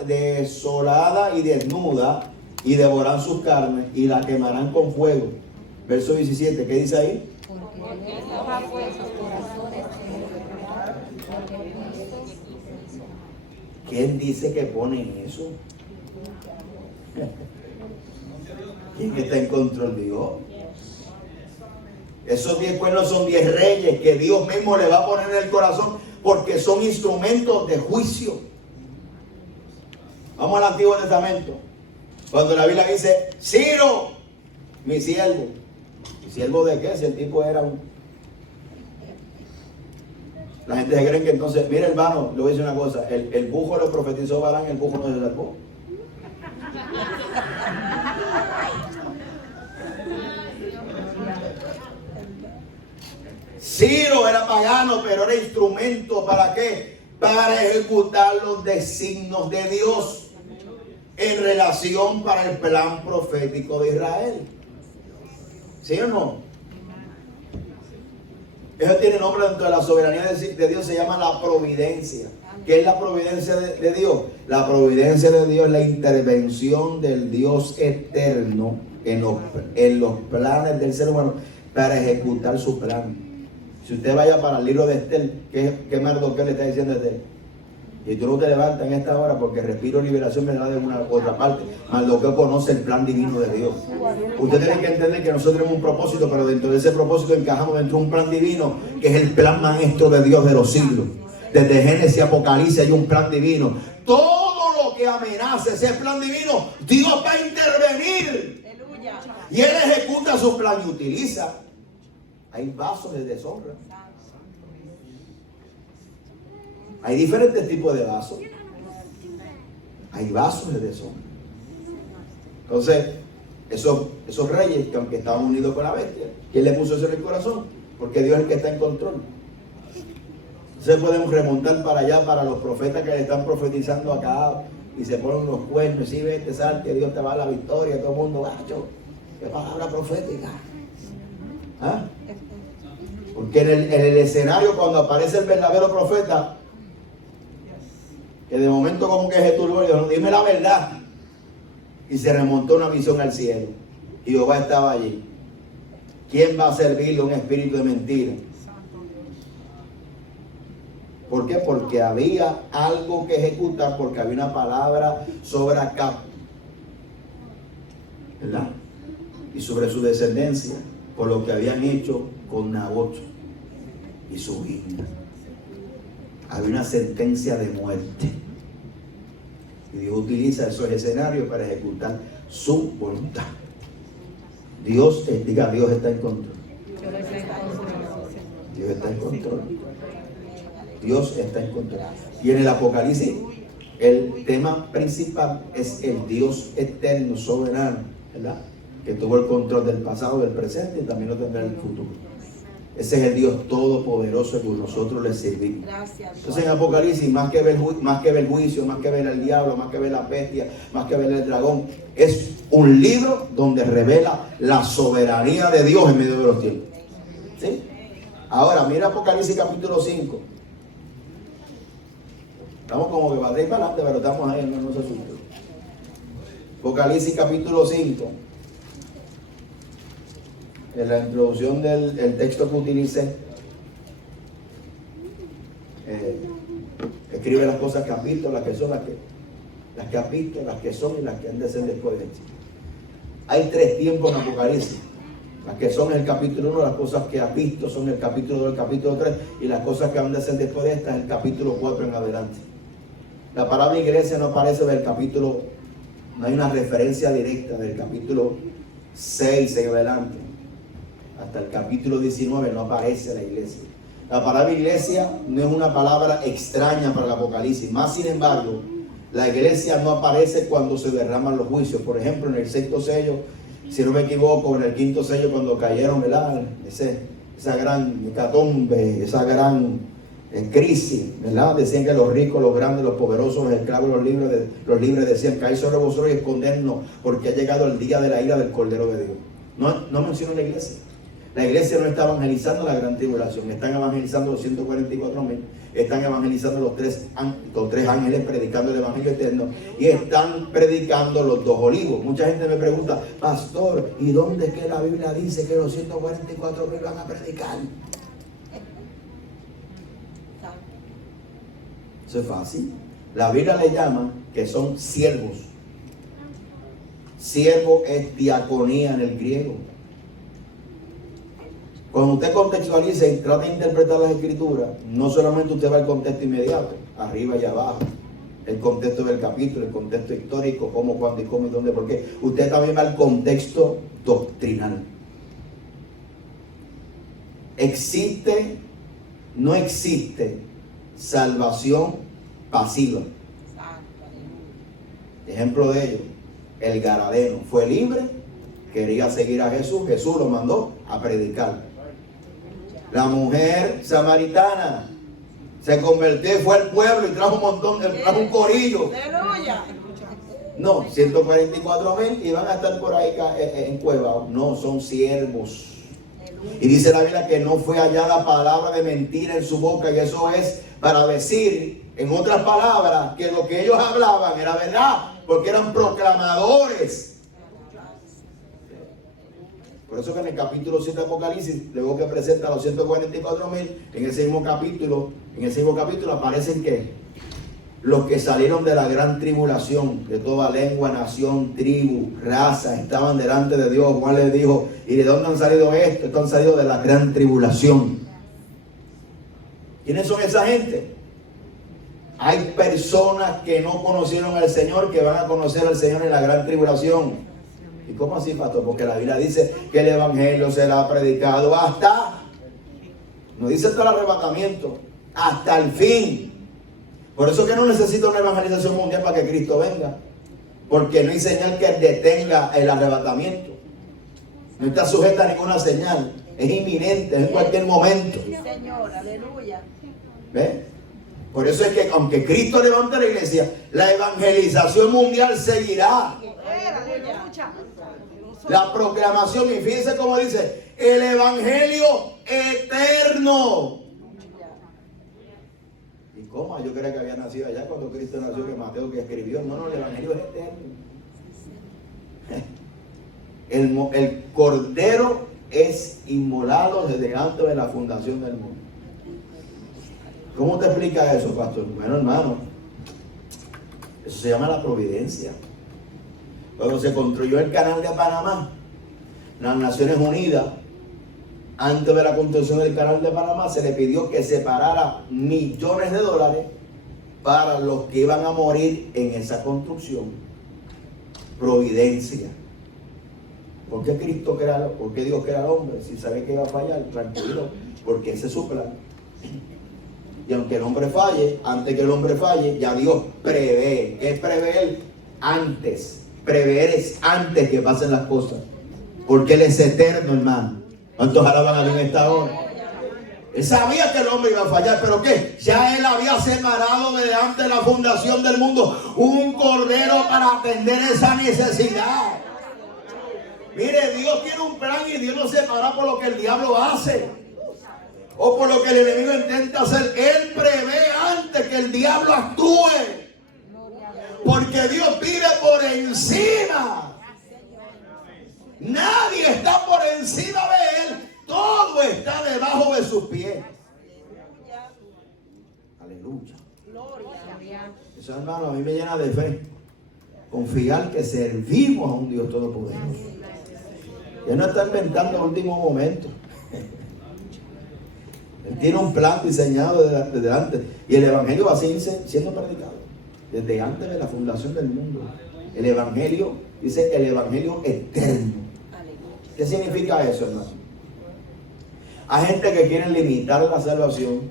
desolada y desnuda y devorarán sus carnes y la quemarán con fuego. Verso 17, ¿qué dice ahí? Porque Dios ha puesto corazones ¿Quién dice que pone eso? ¿Quién está en control? Dios. Esos 10 cuernos son 10 reyes que Dios mismo le va a poner en el corazón porque son instrumentos de juicio. Vamos al Antiguo Testamento. Cuando la Biblia dice, Ciro, mi siervo. ¿Mi siervo de qué? Si el tipo era un... La gente se cree que entonces, mira hermano, le voy a decir una cosa, el bujo lo profetizó Balán, el bujo no se salvó. Ciro era pagano, pero era instrumento ¿para qué? Para ejecutar los designios de Dios en relación para el plan profético de Israel. ¿Sí o no? Eso tiene nombre dentro de la soberanía de Dios, se llama la providencia. ¿Qué es la providencia de Dios? La providencia de Dios es la intervención del Dios eterno en los planes del ser humano para ejecutar su plan. Si usted vaya para el libro de Estel, ¿qué Mardoqueo le está diciendo a Estel? Y tú no te levantas en esta hora porque respiro liberación vendrá de una otra parte. Mardoqueo conoce el plan divino de Dios. Usted tiene que entender que nosotros tenemos un propósito, pero dentro de ese propósito encajamos dentro de un plan divino, que es el plan maestro de Dios de los siglos. Desde Génesis a Apocalipsis hay un plan divino. Todo lo que amenaza ese plan divino, Dios va a intervenir. Aleluya. Y Él ejecuta su plan y utiliza. Hay vasos de deshonra. Hay diferentes tipos de vasos. Hay vasos de deshonra. Entonces, esos reyes que aunque estaban unidos con la bestia, ¿quién le puso eso en el corazón? Porque Dios es el que está en control. Entonces podemos remontar para allá, para los profetas que le están profetizando acá y se ponen los cuernos, y si vete, salte, Dios te va a la victoria, todo el mundo, gacho, qué palabra profética. ¿Ah? Porque en el escenario, cuando aparece el verdadero profeta, que de momento como que Jesús le dijo, dime la verdad, y se remontó una visión al cielo, y Jehová estaba allí. ¿Quién va a servirle un espíritu de mentira? ¿Por qué? Porque había algo que ejecutar, porque había una palabra sobre Acab, ¿verdad? Y sobre su descendencia, por lo que habían hecho con Nabot y su viña. Había una sentencia de muerte. Y Dios utiliza esos escenarios para ejecutar su voluntad. Dios está en control. Dios está en control. Dios está en control. Y en el Apocalipsis, el tema principal es el Dios eterno, soberano, ¿verdad? Que tuvo el control del pasado, del presente y también lo tendrá en el futuro. Ese es el Dios todopoderoso que nosotros le servimos. Entonces en Apocalipsis, más que ver juicio, más que ver al diablo, más que ver la bestia, más que ver el dragón, es un libro donde revela la soberanía de Dios en medio de los tiempos. ¿Sí? Ahora, mira Apocalipsis capítulo 5. Estamos como que para atrás y para adelante, pero estamos ahí, no se asusten. Apocalipsis capítulo 5. En la introducción del texto que utilicé, escribe las cosas que has visto, las que son, las que has visto, las que son y las que han de ser después de esto. Hay 3 tiempos en Apocalipsis. Las que son en el capítulo 1, las cosas que has visto son el capítulo 2, el capítulo 3, y las cosas que han de ser después de esta en el capítulo 4 en adelante. La palabra iglesia no aparece del capítulo, no hay una referencia directa del capítulo 6 en adelante. Hasta el capítulo 19 no aparece la iglesia. La palabra iglesia no es una palabra extraña para el Apocalipsis. Más sin embargo, la iglesia no aparece cuando se derraman los juicios. Por ejemplo, en el 6º sello, si no me equivoco, en el 5º sello cuando cayeron, ¿verdad? Esa gran hecatombe, esa gran crisis, ¿verdad? Decían que los ricos, los grandes, los poderosos, los esclavos, los libres decían, caed sobre vosotros y escondernos, porque ha llegado el día de la ira del Cordero de Dios. No menciona la iglesia. La iglesia no está evangelizando la gran tribulación, están evangelizando los 144,000, están evangelizando los tres ángeles predicando el evangelio eterno y están predicando los 2 olivos. Mucha gente me pregunta, pastor, ¿y dónde es que la Biblia dice que los 144,000 van a predicar? Eso es fácil. La Biblia le llama que son siervos. Siervo es diaconía en el griego. Cuando usted contextualiza y trata de interpretar las escrituras, no solamente usted va al contexto inmediato, arriba y abajo, el contexto del capítulo, el contexto histórico, cómo, cuándo y cómo y dónde, por qué. Usted también va al contexto doctrinal. No existe salvación pasiva. Ejemplo de ello, el Gadareno fue libre, quería seguir a Jesús, Jesús lo mandó a predicar. La mujer samaritana se convirtió, fue al pueblo y trajo trajo un corillo. No, 144,000 y van a estar por ahí en cueva. No, son siervos. Y dice la Biblia que no fue hallada palabra de mentira en su boca, y eso es para decir, en otras palabras, que lo que ellos hablaban era verdad, porque eran proclamadores. Por eso que en el capítulo 7 de Apocalipsis, luego que presenta a los 144,000, en ese mismo capítulo aparecen que los que salieron de la gran tribulación, de toda lengua, nación, tribu, raza, estaban delante de Dios. Juan les dijo, ¿y de dónde han salido estos? Estos han salido de la gran tribulación. ¿Quiénes son esa gente? Hay personas que no conocieron al Señor, que van a conocer al Señor en la gran tribulación. ¿Y cómo así, pastor? Porque la Biblia dice que el evangelio será predicado hasta, no dice hasta el arrebatamiento, hasta el fin. Por eso que no necesita una evangelización mundial para que Cristo venga, porque no hay señal que detenga el arrebatamiento. No está sujeta a ninguna señal, es inminente, es en cualquier momento. Señor, aleluya. ¿Ves? Por eso es que aunque Cristo levante la iglesia, la evangelización mundial seguirá. La proclamación, y fíjense cómo dice, el evangelio eterno. ¿Y cómo? Yo creía que había nacido allá cuando Cristo nació, que Mateo que escribió. No, el evangelio es eterno. El cordero es inmolado desde antes de la fundación del mundo. ¿Cómo te explica eso, pastor? Bueno, hermano, eso se llama la providencia. Cuando se construyó el canal de Panamá, las Naciones Unidas, antes de la construcción del canal de Panamá, se le pidió que separara millones de dólares para los que iban a morir en esa construcción. Providencia. ¿Por qué Cristo crea, por qué Dios crea al hombre? Si sabe que iba a fallar, tranquilo, porque ese es su plan. Y aunque el hombre falle, antes que el hombre falle, ya Dios prevé. ¿Qué es prever? Antes. Prever es antes que pasen las cosas. Porque Él es eterno, hermano. ¿Cuántos alaban a Dios en esta hora? Él sabía que el hombre iba a fallar, pero ¿qué? Ya Él había separado desde antes de la fundación del mundo un cordero para atender esa necesidad. Mire, Dios tiene un plan y Dios no se para por lo que el diablo hace o por lo que el enemigo intenta hacer. Él prevé antes que el diablo actúe, porque Dios vive por encima. Nadie está por encima de Él. Todo está debajo de sus pies. Aleluya. Eso, hermano, a mí me llena de fe confiar que servimos a un Dios todopoderoso. Él no está inventando el último momento. Él tiene un plan diseñado desde antes. Y el evangelio va a seguir siendo predicado desde antes de la fundación del mundo. El evangelio, dice el evangelio eterno. ¿Qué significa eso, hermano? Hay gente que quiere limitar la salvación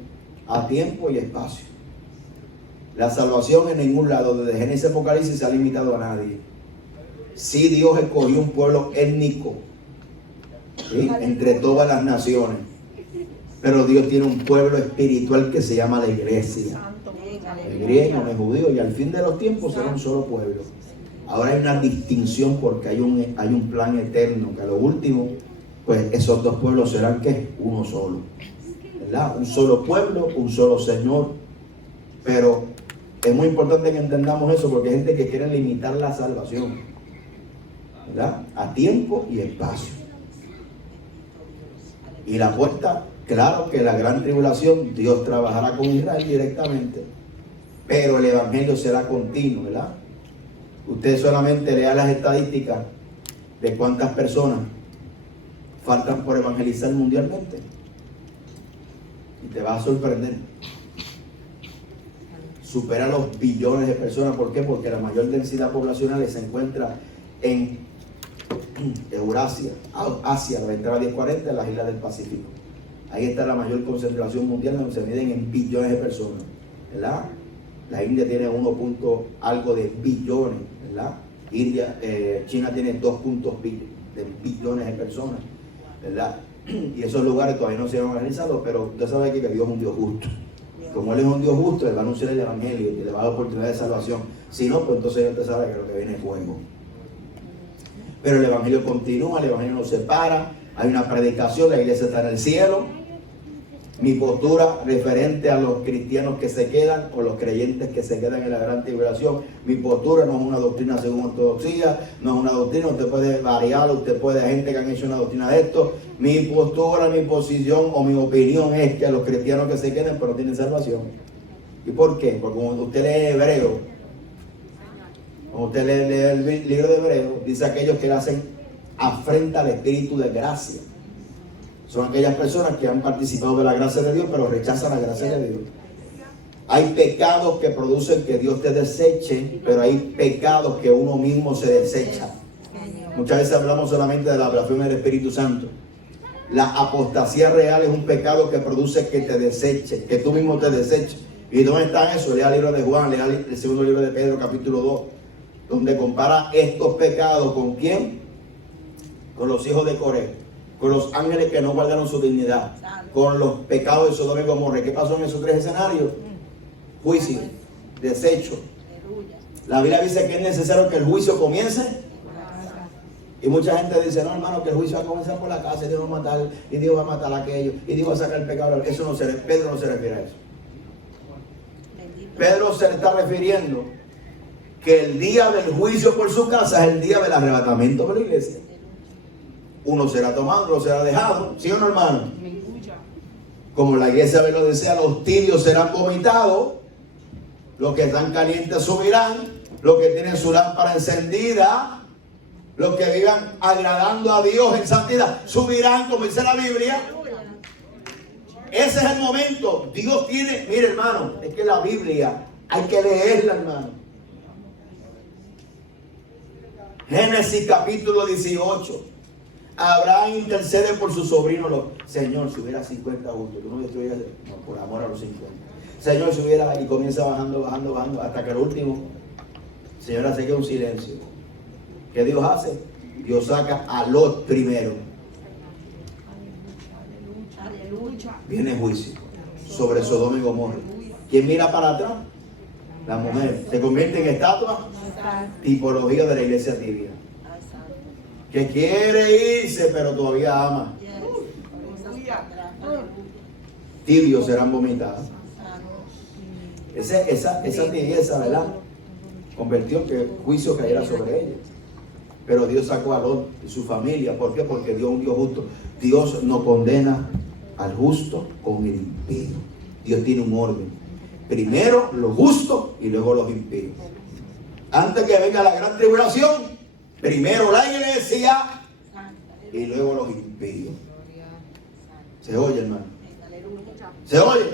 a tiempo y espacio. La salvación en ningún lado, desde Génesis a Apocalipsis, se ha limitado a nadie. Sí, Dios escogió un pueblo étnico, ¿sí?, entre todas las naciones. Pero Dios tiene un pueblo espiritual que se llama la iglesia. El griego, el judío, y al fin de los tiempos será un solo pueblo. Ahora hay una distinción porque hay un plan eterno, que a lo último, pues esos dos pueblos serán ¿qué? Uno solo. ¿Verdad? Un solo pueblo, un solo Señor. Pero es muy importante que entendamos eso, porque hay gente que quiere limitar la salvación, ¿verdad?, a tiempo y espacio. Y la puerta, claro que la gran tribulación, Dios trabajará con Israel directamente, pero el evangelio será continuo, ¿verdad? Usted solamente lea las estadísticas de cuántas personas faltan por evangelizar mundialmente y te va a sorprender. Supera los billones de personas. ¿Por qué? Porque la mayor densidad poblacional se encuentra en Eurasia, Asia, la entrada 1040, en las islas del Pacífico. Ahí está la mayor concentración mundial, donde se miden en billones de personas, ¿verdad? La India tiene 1 punto algo de billones, ¿verdad? China tiene 2 puntos de billones de personas, ¿verdad? Y esos lugares todavía no se han organizado, pero usted sabe que Dios es un Dios justo. Como Él es un Dios justo, Él va a anunciar el evangelio y le va a dar oportunidad de salvación. Si no, pues entonces usted sabe que lo que viene es fuego. Pero el evangelio continúa, el evangelio no se para, hay una predicación, la iglesia está en el cielo. Mi postura referente a los cristianos que se quedan o los creyentes que se quedan en la gran tribulación, mi postura no es una doctrina según ortodoxia, no es una doctrina, usted puede variar, usted puede, hay gente que han hecho una doctrina de esto. Mi postura, mi posición o mi opinión es que a los cristianos que se queden pero no tienen salvación. ¿Y por qué? Porque cuando usted lee Hebreo, cuando usted lee el libro de Hebreo, dice aquellos que le hacen afrenta al espíritu de gracia. Son aquellas personas que han participado de la gracia de Dios, pero rechazan la gracia de Dios. Hay pecados que producen que Dios te deseche, pero hay pecados que uno mismo se desecha. Muchas veces hablamos solamente de la blasfemia del Espíritu Santo. La apostasía real es un pecado que produce que te deseche, que tú mismo te deseches. ¿Y dónde está eso? Lea el libro de Juan, lea el segundo libro de Pedro, capítulo 2, donde compara estos pecados ¿con quién? Con los hijos de Coré. con los ángeles que no guardaron su dignidad, con los pecados de Sodoma y Gomorra. ¿Qué pasó en esos tres escenarios? Juicio, desecho. La Biblia dice que es necesario que el juicio comience. Y mucha gente dice, no, hermano, que el juicio va a comenzar por la casa y Dios va a matar, y Dios va a matar a aquello, y Dios va a sacar el pecado. Eso no Pedro no se refiere a eso. Pedro se le está refiriendo que el día del juicio por su casa es el día del arrebatamiento de la iglesia. Uno será tomado, otro será dejado. ¿Sí o no, hermano? Como la iglesia de lo desea, los tibios serán vomitados, los que están calientes subirán, los que tienen su lámpara encendida, los que vivan agradando a Dios en santidad, subirán, como dice la Biblia. Ese es el momento. Dios tiene, mire, hermano, es que la Biblia hay que leerla, hermano. Génesis capítulo 18. Abraham intercede por su sobrino. Señor, si hubiera 50 juntos, tú no destruyas, no, por amor a los 50. Señor, si hubiera, y comienza bajando, hasta que el último, Señor, hace que un silencio. ¿Qué Dios hace? Dios saca a Lot primero. Viene juicio sobre Sodoma y Gomorra. ¿Quién mira para atrás? La mujer. Se convierte en estatua, tipología de la iglesia tibia, que quiere irse pero todavía ama. Tibios serán vomitados. Esa tibieza, ¿verdad?, convirtió en que el juicio cayera sobre ella. Pero Dios sacó a Lot y su familia. ¿Por qué? Porque Dios es un Dios justo. Dios no condena al justo con el impío. Dios tiene un orden. Primero los justos y luego los impíos. Antes que venga la gran tribulación, primero la iglesia y luego los impíos. ¿Se oye, hermano? ¿Se oye?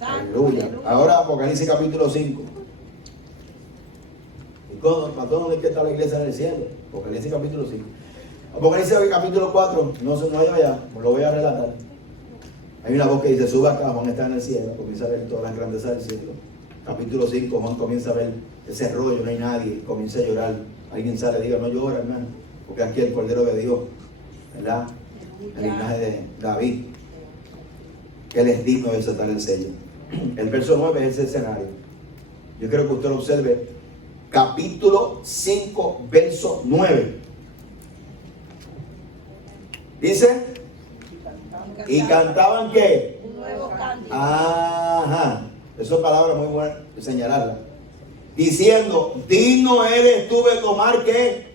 Aleluya. Ahora Apocalipsis capítulo 5. ¿Para dónde es que está la iglesia en el cielo? Apocalipsis capítulo 5. Apocalipsis capítulo 4. No se vaya allá, lo voy a relatar. Hay una voz que dice, suba acá, Juan está en el cielo. Comienza a ver todas las grandezas del cielo. Capítulo 5, Juan comienza a ver ese rollo, no hay nadie. Comienza a llorar. Alguien sale y diga, no llora, hermano, porque aquí el Cordero de Dios, ¿verdad? El linaje de David, que él es digno de desatar el sello. El verso 9 es ese escenario. Yo quiero que usted lo observe. Capítulo 5, verso 9. Dice, y cantaban ¿qué? Un nuevo cántico. Ajá. Esa es palabra muy buena de señalarla. Diciendo, digno eres tú de tomar ¿qué?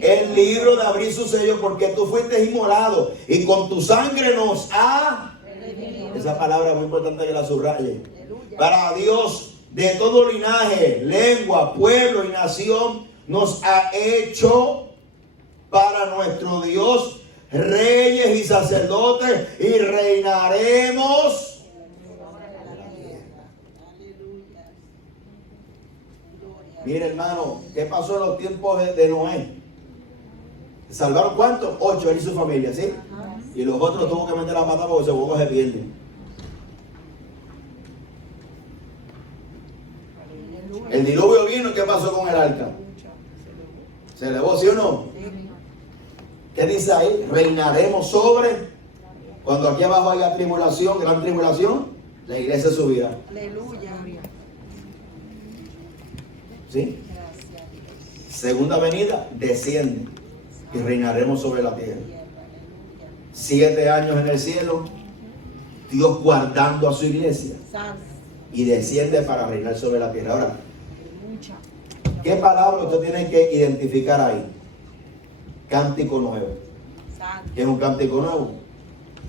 El libro de abrir su sello, porque tú fuiste inmolado y con tu sangre nos ha... Esa palabra es muy importante que la subraye. Para Dios de todo linaje, lengua, pueblo y nación nos ha hecho para nuestro Dios reyes y sacerdotes y reinaremos. Mire, hermano, ¿qué pasó en los tiempos de Noé? ¿Salvaron cuántos? 8, él y su familia, ¿sí? Y los otros tuvo que meter la pata porque se poco se pierden. El diluvio vino y ¿qué pasó con el arca? ¿Se elevó, sí o no? ¿Qué dice ahí? Reinaremos sobre. Cuando aquí abajo haya tribulación, gran tribulación, la iglesia subirá. Aleluya. ¿Sí? Segunda venida, desciende y reinaremos sobre la tierra. 7 años en el cielo, Dios guardando a su iglesia, y desciende para reinar sobre la tierra. Ahora, ¿qué palabra usted tiene que identificar ahí? Cántico nuevo. ¿Qué es un cántico nuevo?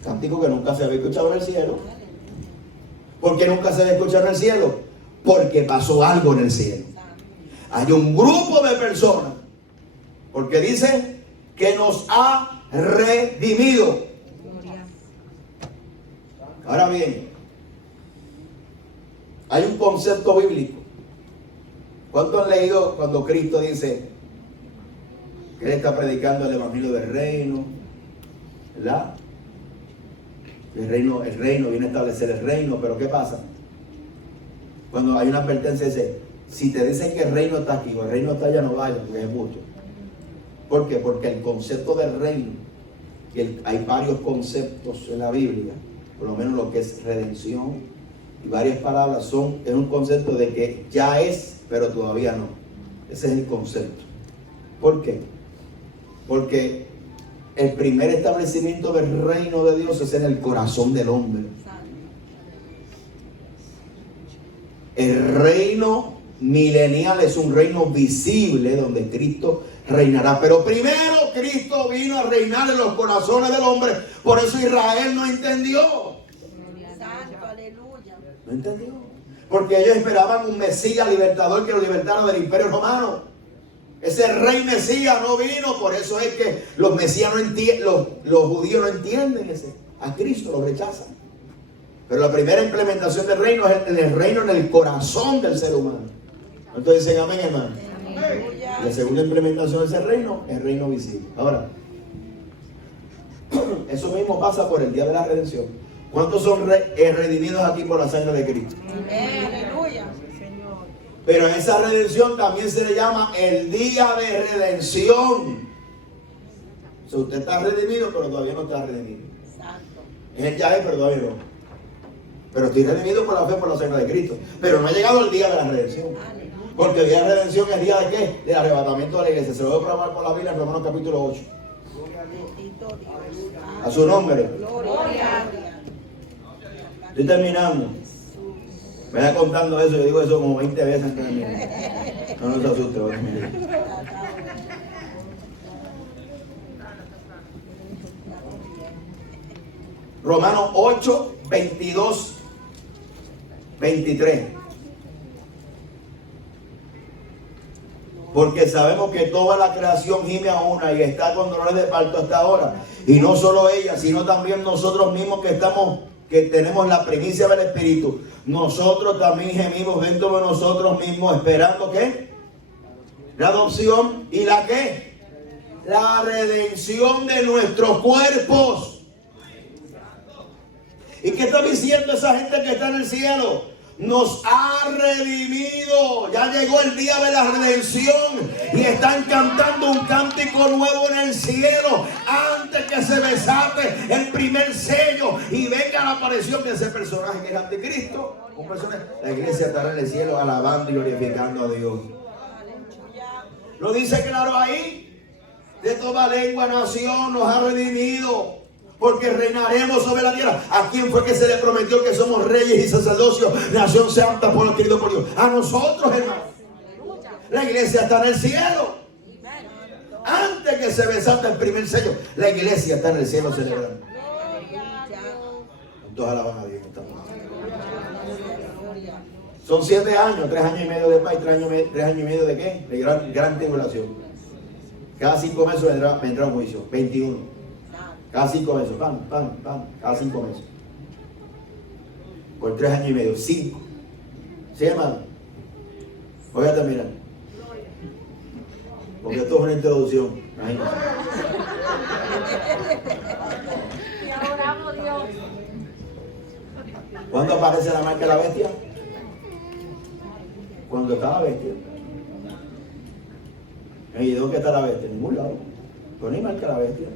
Cántico que nunca se había escuchado en el cielo. ¿Por qué nunca se había escuchado en el cielo? Porque pasó algo en el cielo. Hay un grupo de personas, porque dice que nos ha redimido. Ahora bien, hay un concepto bíblico. ¿Cuántos han leído cuando Cristo dice que Él está predicando el evangelio del reino? ¿Verdad? El reino viene a establecer el reino, pero ¿qué pasa? Cuando hay una advertencia dice, si te dicen que el reino está aquí o el reino está allá, no vayas, porque es mucho. ¿Por qué? Porque el concepto del reino que hay varios conceptos en la Biblia, por lo menos lo que es redención, y varias palabras es un concepto de que ya es, pero todavía no. Ese es el concepto. ¿Por qué? Porque el primer establecimiento del reino de Dios es en el corazón del hombre. El reino milenial es un reino visible donde Cristo reinará. Pero primero Cristo vino a reinar en los corazones del hombre. Por eso Israel no entendió. Santo, aleluya. No entendió. Porque ellos esperaban un Mesías libertador que los libertara del imperio romano. Ese rey Mesías no vino. Por eso es que los mesías no entienden, los judíos no entienden a Cristo, lo rechazan. Pero la primera implementación del reino es el reino en el corazón del ser humano. Entonces dicen amén, hermano. Y la segunda implementación de ese reino es el reino visible. Ahora, eso mismo pasa por el día de la redención. ¿Cuántos son redimidos aquí por la sangre de Cristo? Aleluya. Pero en esa redención también se le llama el día de redención. O sea, usted está redimido, pero todavía no está redimido. Él ya es, pero todavía no. Pero estoy redimido por la fe, por la sangre de Cristo. Pero no ha llegado el día de la redención. Porque el día de redención es el día de ¿qué? Del arrebatamiento de la iglesia. Se lo voy a probar por la Biblia en Romanos capítulo 8. A su nombre. Estoy terminando. Me voy contando eso. Yo digo eso como 20 veces antes de mí. No se asuste. Romanos 8, 22, 23. Porque sabemos que toda la creación gime a una y está con dolores de parto hasta ahora. Y no solo ella, sino también nosotros mismos que tenemos la primicia del Espíritu. Nosotros también gemimos dentro de nosotros mismos esperando ¿qué? La adopción y la ¿qué? La redención de nuestros cuerpos. ¿Y qué está diciendo esa gente que está en el cielo? Nos ha redimido. Ya llegó el día de la redención y están cantando un cántico nuevo en el cielo antes que se desate el primer sello y venga la aparición de ese personaje que es Anticristo. La iglesia estará en el cielo alabando y glorificando a Dios. Lo dice claro ahí. De toda lengua, nación nos ha redimido. Porque reinaremos sobre la tierra. ¿A quién fue que se le prometió que somos reyes y sacerdocios, nación santa, pueblo querido por Dios? A nosotros, hermanos. La iglesia está en el cielo. Antes que se desate el primer sello, la iglesia está en el cielo celebrando. Todos alaban a Dios. Son 7 años, 3 años y medio de paz y 3 años y medio de ¿qué? De gran tribulación. Cada 5 meses vendrá un juicio. 21. Cada 5 meses, cada 5 meses. Por 3 años y medio, 5. ¿Sí, hermano? Voy a terminar. Porque esto es una introducción. Y adoramos Dios. ¿Cuándo aparece la marca de la bestia? Cuando está la bestia. ¿Y dónde está la bestia? En ningún lado. Pero no hay marca de la bestia.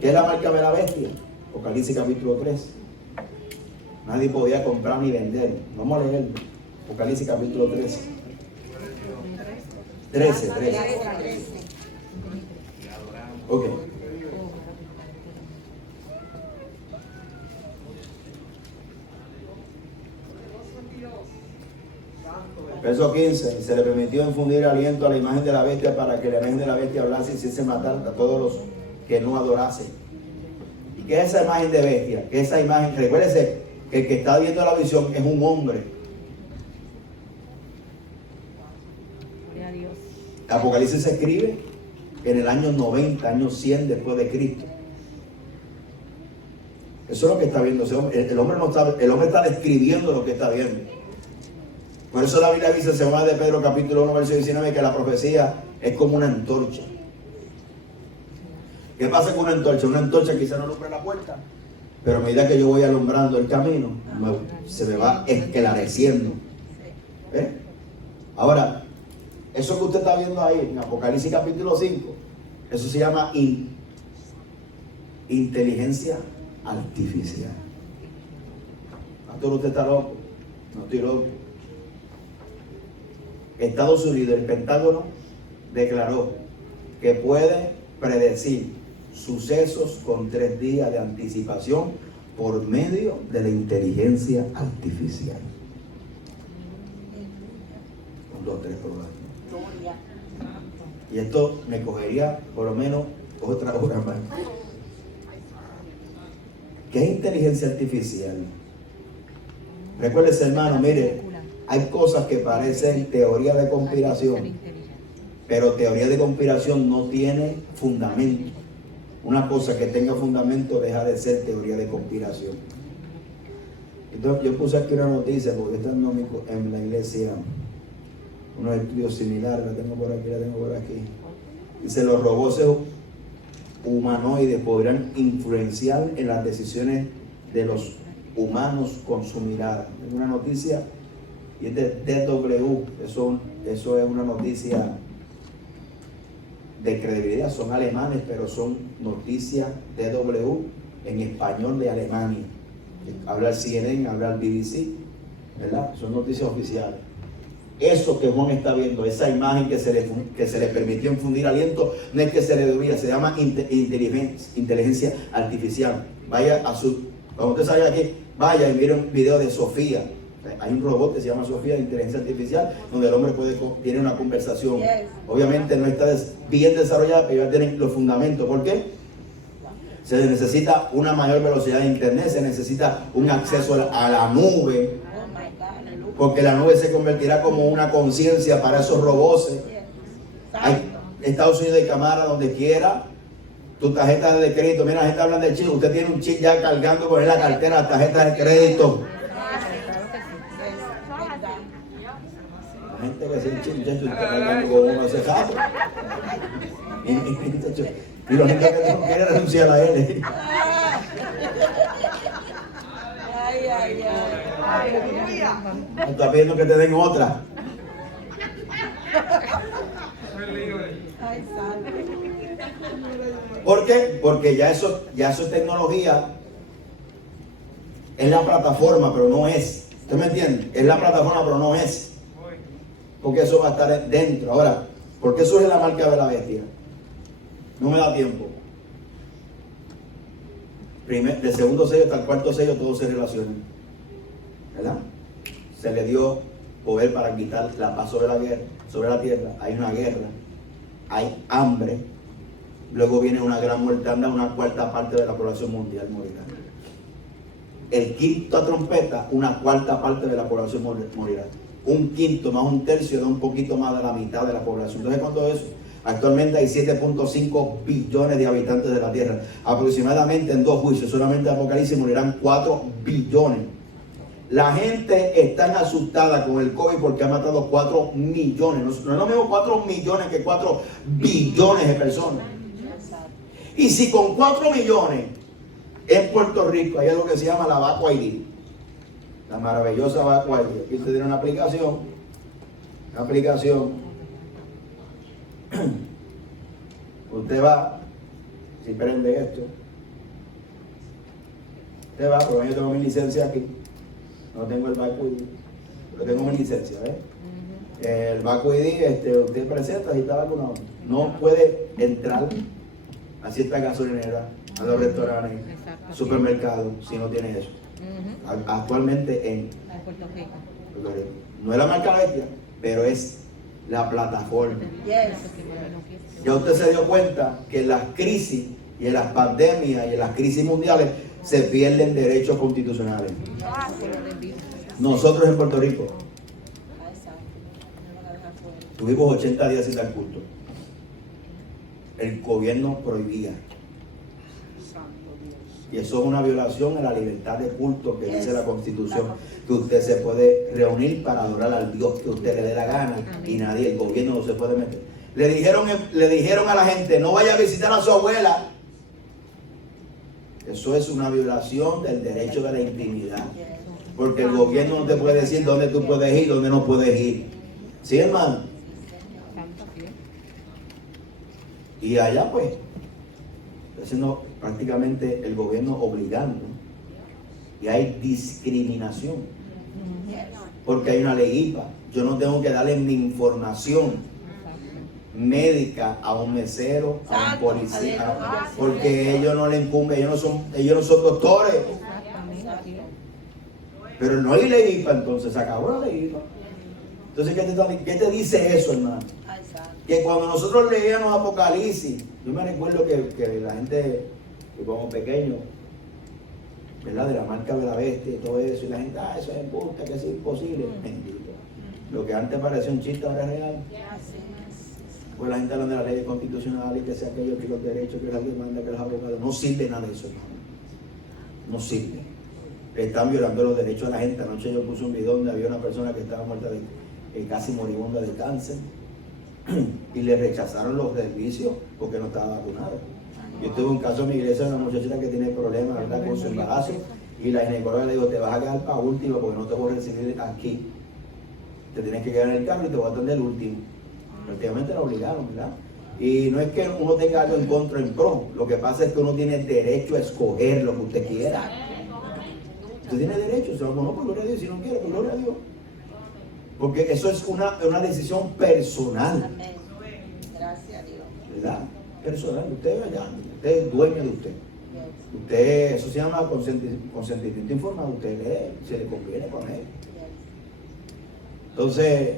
¿Qué es la marca de la bestia? Apocalipsis capítulo 3. Nadie podía comprar ni vender. Vamos a leerlo. Apocalipsis capítulo 13. 13. Ok. Verso 15. Se le permitió infundir aliento a la imagen de la bestia para que la imagen de la bestia hablase y hiciese matar a todos los que no adorasen. ¿Y qué es esa imagen de bestia? ¿Qué es esa imagen? Recuérdese que el que está viendo la visión es un hombre. Gloria a Dios. Apocalipsis se escribe en el año 90, año 100 después de Cristo. Eso es lo que está viendo. El hombre está describiendo lo que está viendo. Por eso la Biblia dice en 2 de Pedro capítulo 1 versículo 19 que la profecía es como una antorcha. ¿Qué pasa con una antorcha? Una antorcha quizá no alumbra la puerta, pero a medida que yo voy alumbrando el camino, se me va esclareciendo. Ahora, eso que usted está viendo ahí en Apocalipsis capítulo 5, Eso se llama inteligencia artificial. Pastor, usted está loco. No estoy loco. Estados Unidos, el Pentágono declaró que puede predecir sucesos con 3 días de anticipación por medio de la inteligencia artificial. 1, 2, 3 programas. Y esto me cogería por lo menos otra hora más. ¿Qué es inteligencia artificial? Recuérdese, hermano, mire, hay cosas que parecen teoría de conspiración, pero teoría de conspiración no tiene fundamento. Una cosa que tenga fundamento deja de ser teoría de conspiración. Entonces, yo puse aquí una noticia, porque estando en la iglesia, unos estudios similares, la tengo por aquí. Dice, los robots humanoides podrán influenciar en las decisiones de los humanos con su mirada. Es una noticia, y es de DW, eso es una noticia de credibilidad, son alemanes, pero son noticias DW en español de Alemania. Habla el CNN, habla el BBC, ¿verdad? Son noticias oficiales. Eso que Juan está viendo, esa imagen que se le permitió infundir aliento, no es que se le debía, se llama inteligencia artificial. Vaya cuando usted salga aquí, vaya y mire un video de Sofía. Hay un robot que se llama Sofía de inteligencia artificial, donde el hombre tiene una conversación. Obviamente no está bien desarrollada, pero ya tienen los fundamentos. ¿Por qué? Se necesita una mayor velocidad de internet, se necesita un acceso a la nube, porque la nube se convertirá como una conciencia para esos robots. Hay Estados Unidos de cámara donde quiera, tu tarjeta de crédito. Mira, la gente habla del chip, usted tiene un chip ya cargando con la cartera, tarjeta de crédito. La gente que hace el chip, muchachos, está cargando con uno hace rato. Y la gente que no quiere renunciar a él. Está pidiendo que te den otra. ¿Por qué? Porque ya eso es tecnología. Es la plataforma, pero no es. ¿Usted me entiende? Es la plataforma, pero no es. Porque eso va a estar dentro. Ahora, ¿por qué surge la marca de la bestia? No me da tiempo. Del segundo sello hasta el cuarto sello, todo se relaciona. ¿Verdad? Se le dio poder para quitar la paz sobre la tierra. Hay una guerra, hay hambre. Luego viene una gran mortandad, una 1/4 parte de la población mundial morirá. El quinto trompeta, una 1/4 parte de la población morirá. 1/5 más 1/3 da un poquito más de la mitad de la población. Entonces, ¿cuánto es eso? Actualmente hay 7.5 billones de habitantes de la tierra. Aproximadamente en 2 juicios, solamente en Apocalipsis morirán 4 billones. La gente está asustada con el COVID porque ha matado 4 millones. No es lo mismo 4 millones que 4 billones de personas. Y si con 4 millones en Puerto Rico hay algo que se llama la Vacu ID, la maravillosa Vacu ID. Aquí usted tiene una aplicación. Usted va, si prende esto, usted va, pero yo tengo mi licencia aquí. No tengo el Vacu ID, pero tengo mi licencia, ¿ves? El Vacu ID, usted presenta si está vacunado. No puede entrar a ciertas gasolineras, a los restaurantes, supermercados, si no tiene eso. Actualmente en Puerto Rico. No es la marca bestia, pero es la plataforma. Ya usted se dio cuenta que en las crisis y en las pandemias y en las crisis mundiales se pierden derechos constitucionales. Nosotros en Puerto Rico tuvimos 80 días sin dar culto. El gobierno prohibía. Y eso es una violación a la libertad de culto que dice la Constitución, que usted se puede reunir para adorar al Dios que usted le dé la gana y nadie, el gobierno no se puede meter. Le dijeron a la gente, no vaya a visitar a su abuela. Eso es una violación del derecho de la intimidad. Porque el gobierno no te puede decir dónde tú puedes ir, dónde no puedes ir. ¿Sí, hermano? Y allá pues, haciendo prácticamente el gobierno obligando. Y hay discriminación. Porque hay una ley IPA. Yo no tengo que darle mi información médica a un mesero, a un policía, porque ellos no le incumben, ellos no son doctores. Pero no hay ley IPA, entonces se acabó la ley IPA. Entonces, ¿qué te dice eso, hermano? Que cuando nosotros leíamos Apocalipsis, yo me recuerdo que la gente, que como pequeño, ¿verdad? De la marca de la bestia y todo eso, y la gente, eso es embuste, que es imposible. Bendito. Lo que antes parecía un chiste ahora es real. Pues la gente habla de la ley constitucional y que sea aquello, que los derechos, que las demandas, que los abogados. No sirve nada de eso, hermano. No sirve. Están violando los derechos de la gente. Anoche yo puse un video donde había una persona que estaba muerta casi moribunda de cáncer y le rechazaron los servicios porque no estaba vacunado. Yo tuve un caso en mi iglesia de una muchachita que tiene problemas, ¿verdad?, con su embarazo, y la ginecóloga le dijo, te vas a quedar para último porque no te voy a recibir aquí. Te tienes que quedar en el carro y te voy a atender el último. Prácticamente la obligaron, ¿verdad? Y no es que uno tenga algo en contra o en pro, lo que pasa es que uno tiene derecho a escoger lo que usted quiera. Usted tiene derecho, se lo conoce por gloria a Dios, si no quiere, por gloria a Dios. Porque eso es una decisión personal. Amén. Gracias a Dios. ¿Verdad? Personal, usted es dueño de usted. Usted, eso se llama consentimiento informado, usted lee, se le conviene con él. Entonces,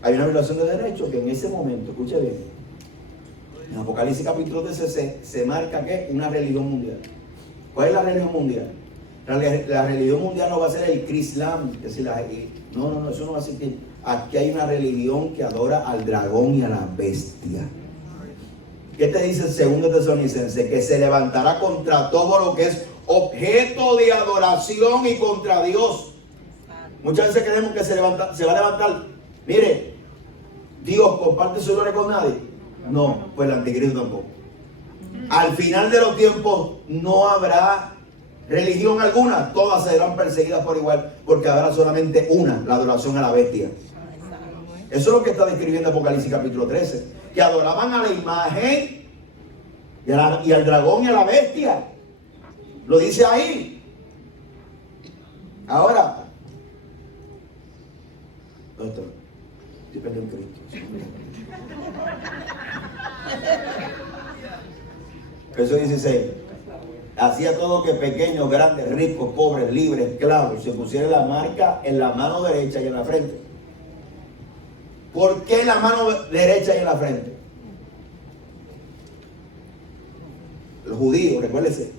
hay una violación de derechos que en ese momento, escuche bien, en Apocalipsis capítulo 13 se marca que una religión mundial. ¿Cuál es la religión mundial? La religión mundial no va a ser el Islam, no, eso no va a existir. Aquí hay una religión que adora al dragón y a la bestia. ¿Qué te dice el 2 Tesalonicenses? Que se levantará contra todo lo que es objeto de adoración y contra Dios. Muchas veces creemos que se va a levantar. Mire, Dios comparte su gloria con nadie. No, pues el anticristo tampoco. Al final de los tiempos no habrá religión alguna, todas serán perseguidas por igual, porque habrá solamente una, la adoración a la bestia. Eso es lo que está describiendo Apocalipsis capítulo 13, que adoraban a la imagen y al dragón y a la bestia. Lo dice ahí. Ahora, doctor, estoy perdiendo en Cristo. Verso 16. Hacía todo que pequeños, grandes, ricos, pobres, libres, esclavos, se pusiera la marca en la mano derecha y en la frente. ¿Por qué la mano derecha y en la frente? Los judíos, recuérdense,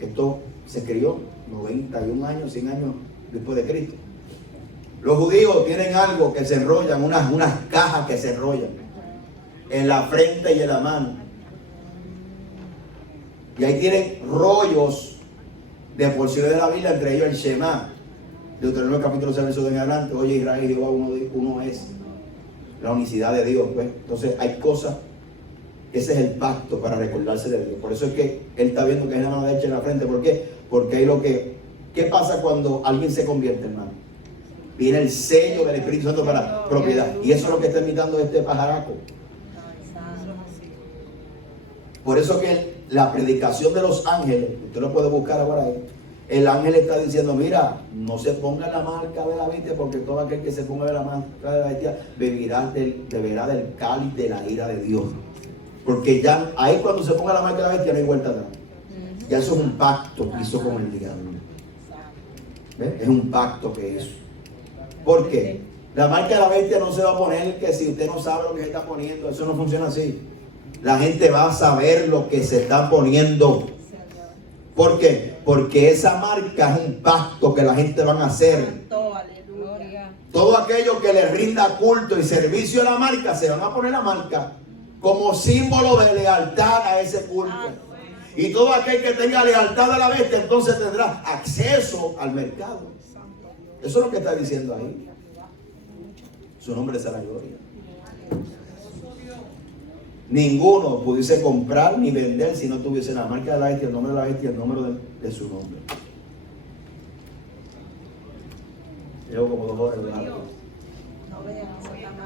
esto se escribió 91 años, 100 años después de Cristo. Los judíos tienen algo que se enrollan, unas cajas que se enrollan en la frente y en la mano. Y ahí tienen rollos de porciones de la Biblia, entre ellos el Shema. Deuteronomio capítulo 6, verso en adelante. Oye, Israel, Jehová uno es. La unicidad de Dios, pues. Entonces hay cosas, ese es el pacto para recordarse de Dios. Por eso es que él está viendo que es la mano derecha en la frente. ¿Por qué? Porque hay ¿qué pasa cuando alguien se convierte, hermano? Viene el sello del Espíritu Santo para propiedad. Y eso es lo que está imitando este pajaraco. Por eso que la predicación de los ángeles, usted lo puede buscar ahora ahí, el ángel está diciendo, mira, no se ponga la marca de la bestia, porque todo aquel que se ponga la marca de la bestia beberá del cáliz de la ira de Dios. Porque ya ahí cuando se ponga la marca de la bestia no hay vuelta atrás. Ya eso es un pacto que hizo con el diablo. ¿Ves? Es un pacto que hizo. ¿Por qué? La marca de la bestia no se va a poner que si usted no sabe lo que se está poniendo, eso no funciona así. La gente va a saber lo que se está poniendo. ¿Por qué? Porque esa marca es un pacto que la gente van a hacer. Todo aquello que le rinda culto y servicio a la marca, se van a poner la marca como símbolo de lealtad a ese culto. Y todo aquel que tenga lealtad a la bestia, entonces tendrá acceso al mercado. Eso es lo que está diciendo ahí. Su nombre será gloria. Ninguno pudiese comprar ni vender si no tuviese la marca de la bestia, el nombre de la bestia, el número de su nombre. Llevo como 2 horas de algo.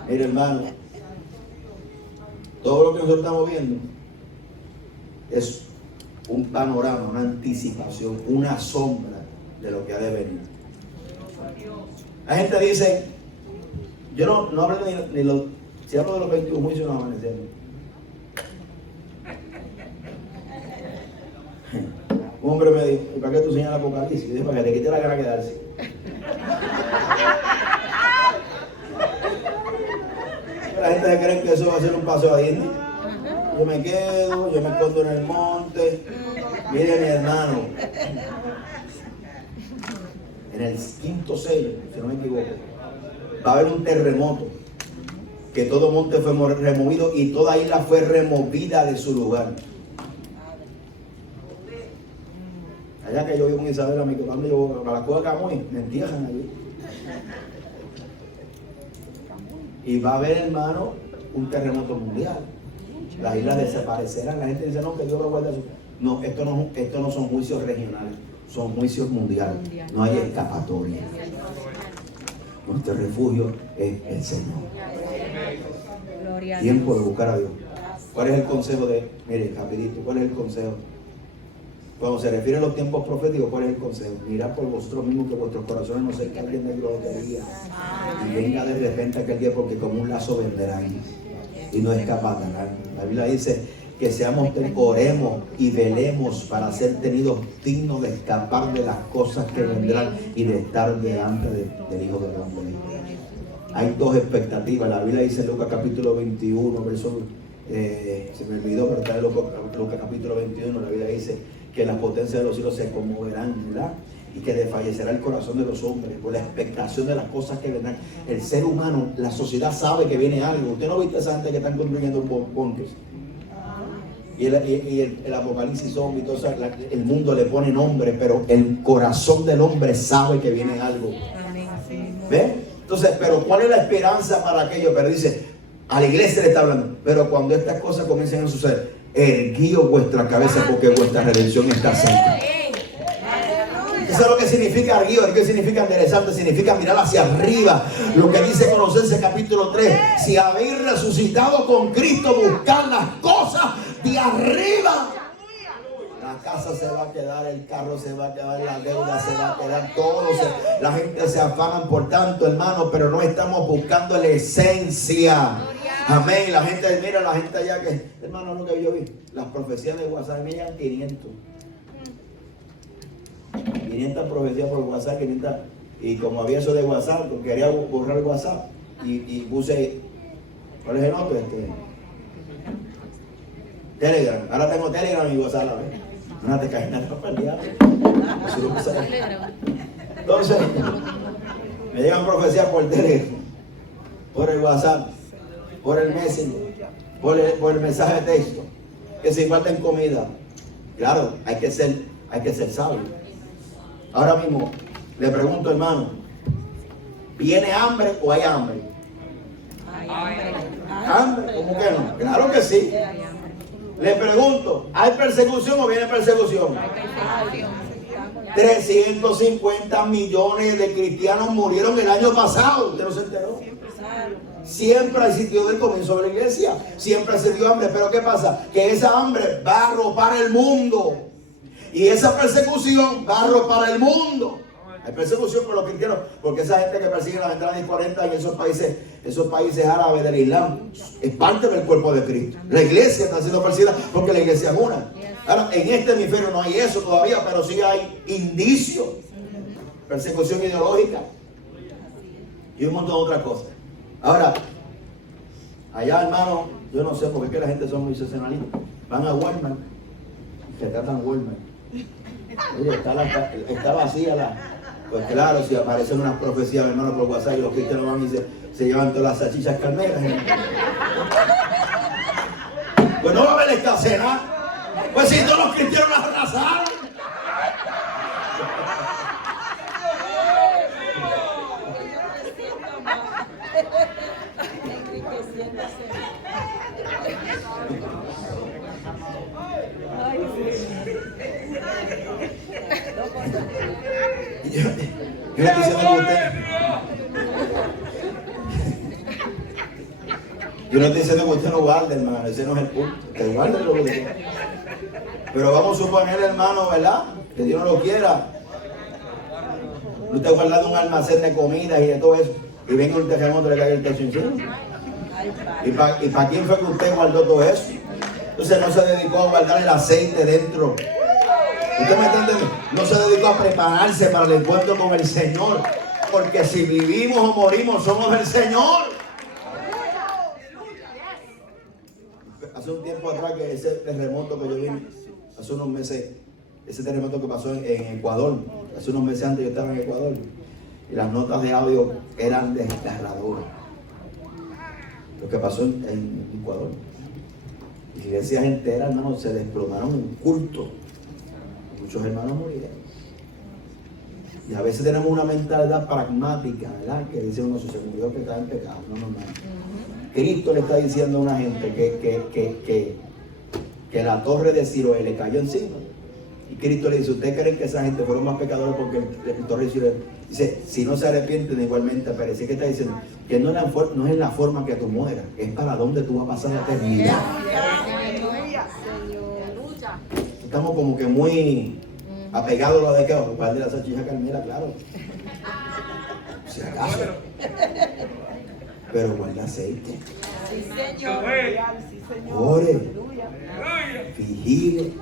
Mire, hermano, todo lo que nosotros estamos viendo es un panorama, una anticipación, una sombra de lo que ha de venir. La gente dice, yo no hablo ni los, si hablo de los 21 juicios no amanecemos. Un hombre me dijo, ¿para qué tú señalas Apocalipsis? Yo dije, para que te quite la gana de quedarse. La gente se cree que eso va a ser un paseo a Disney. Yo me quedo, yo me escondo en el monte. Mire mi hermano, en el 5º sello, si no me equivoco, va a haber un terremoto, que todo monte fue removido y toda isla fue removida de su lugar. Allá que yo vivo en Isabela, mi cuando yo voy para la cueva de Camuy, me entierran allí. Y va a haber, hermano, un terremoto mundial. Las islas desaparecerán. La gente dice, no, que Dios lo guarda. No, esto no son juicios regionales, son juicios mundiales. No hay escapatoria. Nuestro refugio es el Señor. Tiempo de buscar a Dios. ¿Cuál es el consejo mire, rapidito, cuál es el consejo? Cuando se refiere a los tiempos proféticos, ¿cuál es el consejo? Mirad por vosotros mismos que vuestros corazones no se encarguen de grosería. Y venga de repente aquel día, porque como un lazo venderán y no escaparán. La Biblia dice que oremos y velemos para ser tenidos dignos de escapar de las cosas que vendrán y de estar delante del Hijo del Hombre. Hay dos expectativas. La Biblia dice en Lucas capítulo 21, verso, se me olvidó, pero está en Lucas capítulo 21, la Biblia dice que las potencias de los cielos se conmoverán, ¿verdad? Y que desfallecerá el corazón de los hombres por la expectación de las cosas que vendrán. El ser humano, la sociedad sabe que viene algo. ¿Usted no viste esa gente que están construyendo búnkers? Y el apocalipsis zombie, el mundo le pone nombre, pero el corazón del hombre sabe que viene algo. ¿Ve? Entonces, pero ¿cuál es la esperanza para aquello? Pero dice, a la iglesia le está hablando, pero cuando estas cosas comiencen a suceder, erguíos vuestra cabeza porque vuestra redención está cerca. Eso es lo que significa erguido. ¿Qué significa enderezarte? Significa mirar hacia arriba. Lo que dice Colosenses capítulo 3. Si habéis resucitado con Cristo, buscad las cosas de arriba. La casa se va a quedar, el carro se va a quedar, la deuda se va a quedar, todo la gente se afanan por tanto, hermano, pero no estamos buscando la esencia. Amén. La gente, mira, la gente allá que, hermano, lo que yo vi, las profecías de WhatsApp me llegan 500 profecías por WhatsApp, 500, y como había eso de WhatsApp, quería borrar el WhatsApp y puse, ¿cuál es el otro? Telegram. Ahora tengo Telegram y WhatsApp a la vez. No te caes nada para el diablo. Entonces, me llegan profecías por Telegram, por el WhatsApp, por el Messenger, por el mensaje de texto, que se guarden comida. Claro, hay que ser sabio. Ahora mismo, le pregunto, hermano, ¿viene hambre o hay hambre? ¿Hambre? ¿Cómo que no? Claro que sí. Le pregunto, ¿hay persecución o viene persecución? 350 millones de cristianos murieron el año pasado. ¿Usted no se enteró? Siempre ha existido del comienzo de la iglesia. Siempre ha existido hambre. Pero ¿qué pasa? Que esa hambre va a arropar el mundo. Y esa persecución va a arropar el mundo. Hay persecución por los cristianos, porque esa gente que persigue las entradas de 40 en esos países árabes del Islam, es parte del cuerpo de Cristo. La iglesia está siendo perseguida porque la iglesia es una. Ahora, en este hemisferio no hay eso todavía, pero sí hay indicios. Persecución ideológica. Y un montón de otras cosas. Ahora, allá, hermano, yo no sé por qué la gente son muy sensacionalistas. Van a Walmart y se tratan Walmart. Oye, está vacía pues claro, si aparecen unas profecías, hermano, por WhatsApp y los cristianos van y se llevan todas las salchichas carneras. Pues no va a haber escasez, ¿no? Pues si todos los cristianos las arrasaron. Yo no estoy diciendo que usted, yo no estoy diciendo que usted no guarde, hermano. Ese no es el punto. Que guarde lo que Pero vamos a suponer, hermano, ¿verdad? Que Dios no lo quiera. Usted guardando un almacén de comidas y de todo eso. Y venga un terremoto y le cae el techo encima. ¿Y para quién fue que usted guardó todo eso? Entonces no se dedicó a guardar el aceite dentro. ¿Usted me entiende? No se dedicó a prepararse para el encuentro con el Señor. Porque si vivimos o morimos, somos del Señor. Hace un tiempo atrás, que ese terremoto que yo vi, hace unos meses, ese terremoto que pasó en Ecuador, hace unos meses antes yo estaba en Ecuador, y las notas de audio eran desgarradoras. Lo que pasó en Ecuador. Iglesias enteras, hermanos, se desplomaron en culto. Muchos hermanos murieron. Y a veces tenemos una mentalidad pragmática, ¿verdad? Que dice uno, si se murió, que está en pecado. No. Cristo le está diciendo a una gente que la torre de Siloé le cayó encima. Y Cristo le dice, ¿ustedes creen que esa gente fueron más pecadores porque la torre de Siloé? Dice, si no se arrepienten igualmente perecen. ¿Qué está diciendo? Que no es la forma que tú mueras, es para dónde tú vas a pasar la eternidad. Estamos como que muy apegados a la de que para de la salchicha Carmela, claro. Si acaso. Pero guarda aceite. Sí, Señor. Ore, vigile,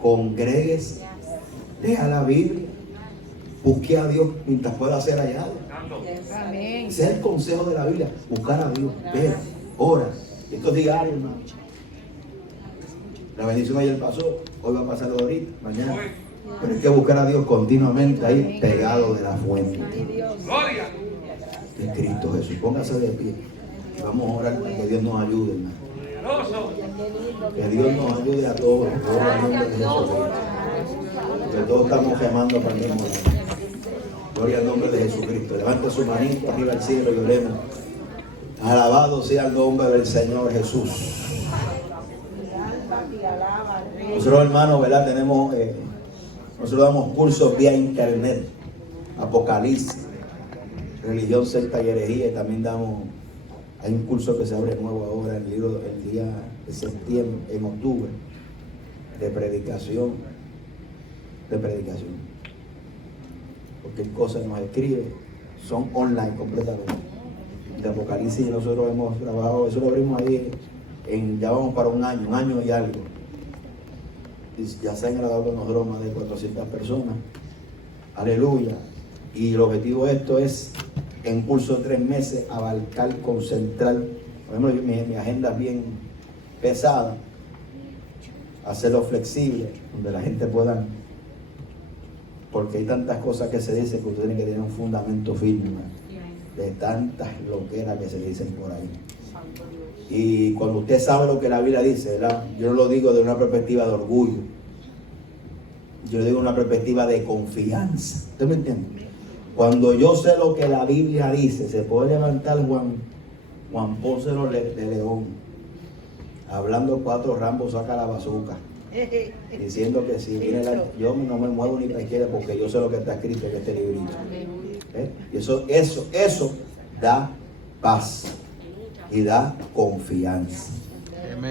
congréguese, lea la Biblia, busque a Dios mientras pueda ser hallado. Amén. Ese es el consejo de la Biblia, buscar a Dios, ver, ora. Esto es diario, hermano. La bendición ayer pasó, hoy va a pasar ahorita, mañana. Pero hay que buscar a Dios continuamente ahí, pegado de la fuente de Cristo Jesús. Póngase de pie. Vamos a orar para que Dios nos ayude, hermano. Que Dios nos ayude a todos. Gloria al nombre de Jesucristo. Que todos estamos gemando para el mismo lado. Gloria al nombre de Jesucristo. Levante su manito arriba al cielo y oremos. Alabado sea el nombre del Señor Jesús. Nosotros, hermanos, ¿verdad? Nosotros damos cursos vía internet. Apocalipsis, religión, secta y herejía. Y también hay un curso que se abre nuevo ahora el día de septiembre, en octubre, de predicación. Cualquier cosa nos escribe, son online completamente. De Apocalipsis nosotros hemos trabajado, eso lo abrimos ahí, ya vamos para un año y algo. Y ya se han graduado con nosotros más de 400 personas. Aleluya. Y el objetivo de esto es, en curso de 3 meses, abarcar, concentrar. Por ejemplo, mi agenda es bien pesada. Hacerlo flexible, donde la gente pueda, porque hay tantas cosas que se dicen que usted tiene que tener un fundamento firme, ¿no? De tantas loqueras que se dicen por ahí. Y cuando usted sabe lo que la Biblia dice, ¿verdad? Yo no lo digo de una perspectiva de orgullo, yo lo digo de una perspectiva de confianza. ¿Usted me entiende? Cuando yo sé lo que la Biblia dice, se puede levantar Juan Ponce de León, hablando 4 rambos, saca la bazooka, diciendo que si viene yo no me muevo ni para izquierda porque yo sé lo que está escrito en este librito. Y eso da paz y da confianza.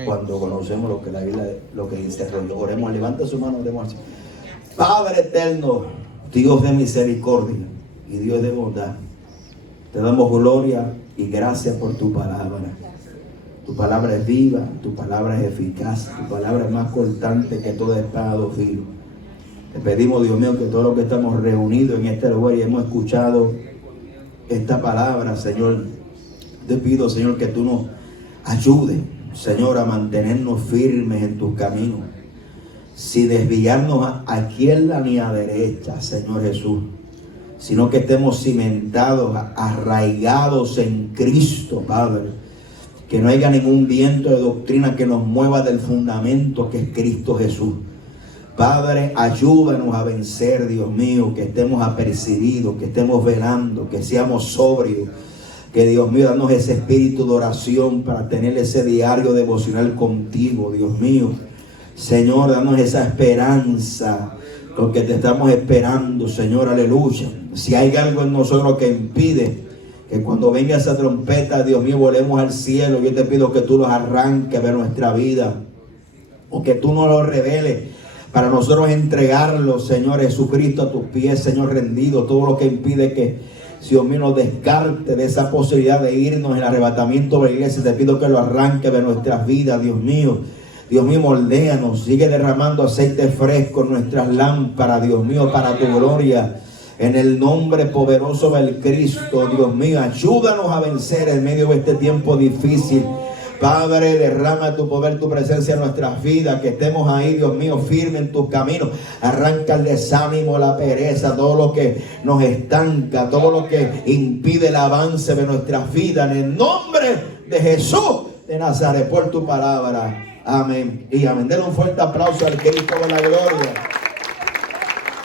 Cuando conocemos lo que la Biblia, lo que dice. Oremos, levanta su mano, oremos así. Padre eterno, Dios de misericordia y Dios de bondad, te damos gloria y gracias por tu palabra. Tu palabra es viva, tu palabra es eficaz, tu palabra es más cortante que toda espada de filo. Te pedimos, Dios mío, que todos los que estamos reunidos en este lugar y hemos escuchado esta palabra, Señor, te pido, Señor, que tú nos ayudes, Señor, a mantenernos firmes en tus caminos, sin desviarnos a izquierda ni a derecha, Señor Jesús, sino que estemos cimentados, arraigados en Cristo, Padre. Que no haya ningún viento de doctrina que nos mueva del fundamento que es Cristo Jesús. Padre, ayúdanos a vencer, Dios mío, que estemos apercibidos, que estemos velando, que seamos sobrios. Que Dios mío, danos ese espíritu de oración para tener ese diario devocional contigo, Dios mío. Señor, danos esa esperanza, porque te estamos esperando, Señor, aleluya. Si hay algo en nosotros que impide que cuando venga esa trompeta, Dios mío, volemos al cielo, yo te pido que tú nos arranques de nuestra vida o que tú nos lo reveles para nosotros entregarlo, Señor Jesucristo, a tus pies, Señor, rendido. Todo lo que impide que, Dios mío, nos descarte de esa posibilidad de irnos en el arrebatamiento de la iglesia, te pido que lo arranque de nuestras vidas, Dios mío. Dios mío, moldéanos, sigue derramando aceite fresco en nuestras lámparas, Dios mío, para tu gloria. En el nombre poderoso del Cristo, Dios mío, ayúdanos a vencer en medio de este tiempo difícil. Padre, derrama tu poder, tu presencia en nuestras vidas, que estemos ahí, Dios mío, firme en tus caminos. Arranca el desánimo, la pereza, todo lo que nos estanca, todo lo que impide el avance de nuestras vidas. En el nombre de Jesús de Nazaret, por tu palabra. Amén y amén. Denle un fuerte aplauso al Cristo de la gloria.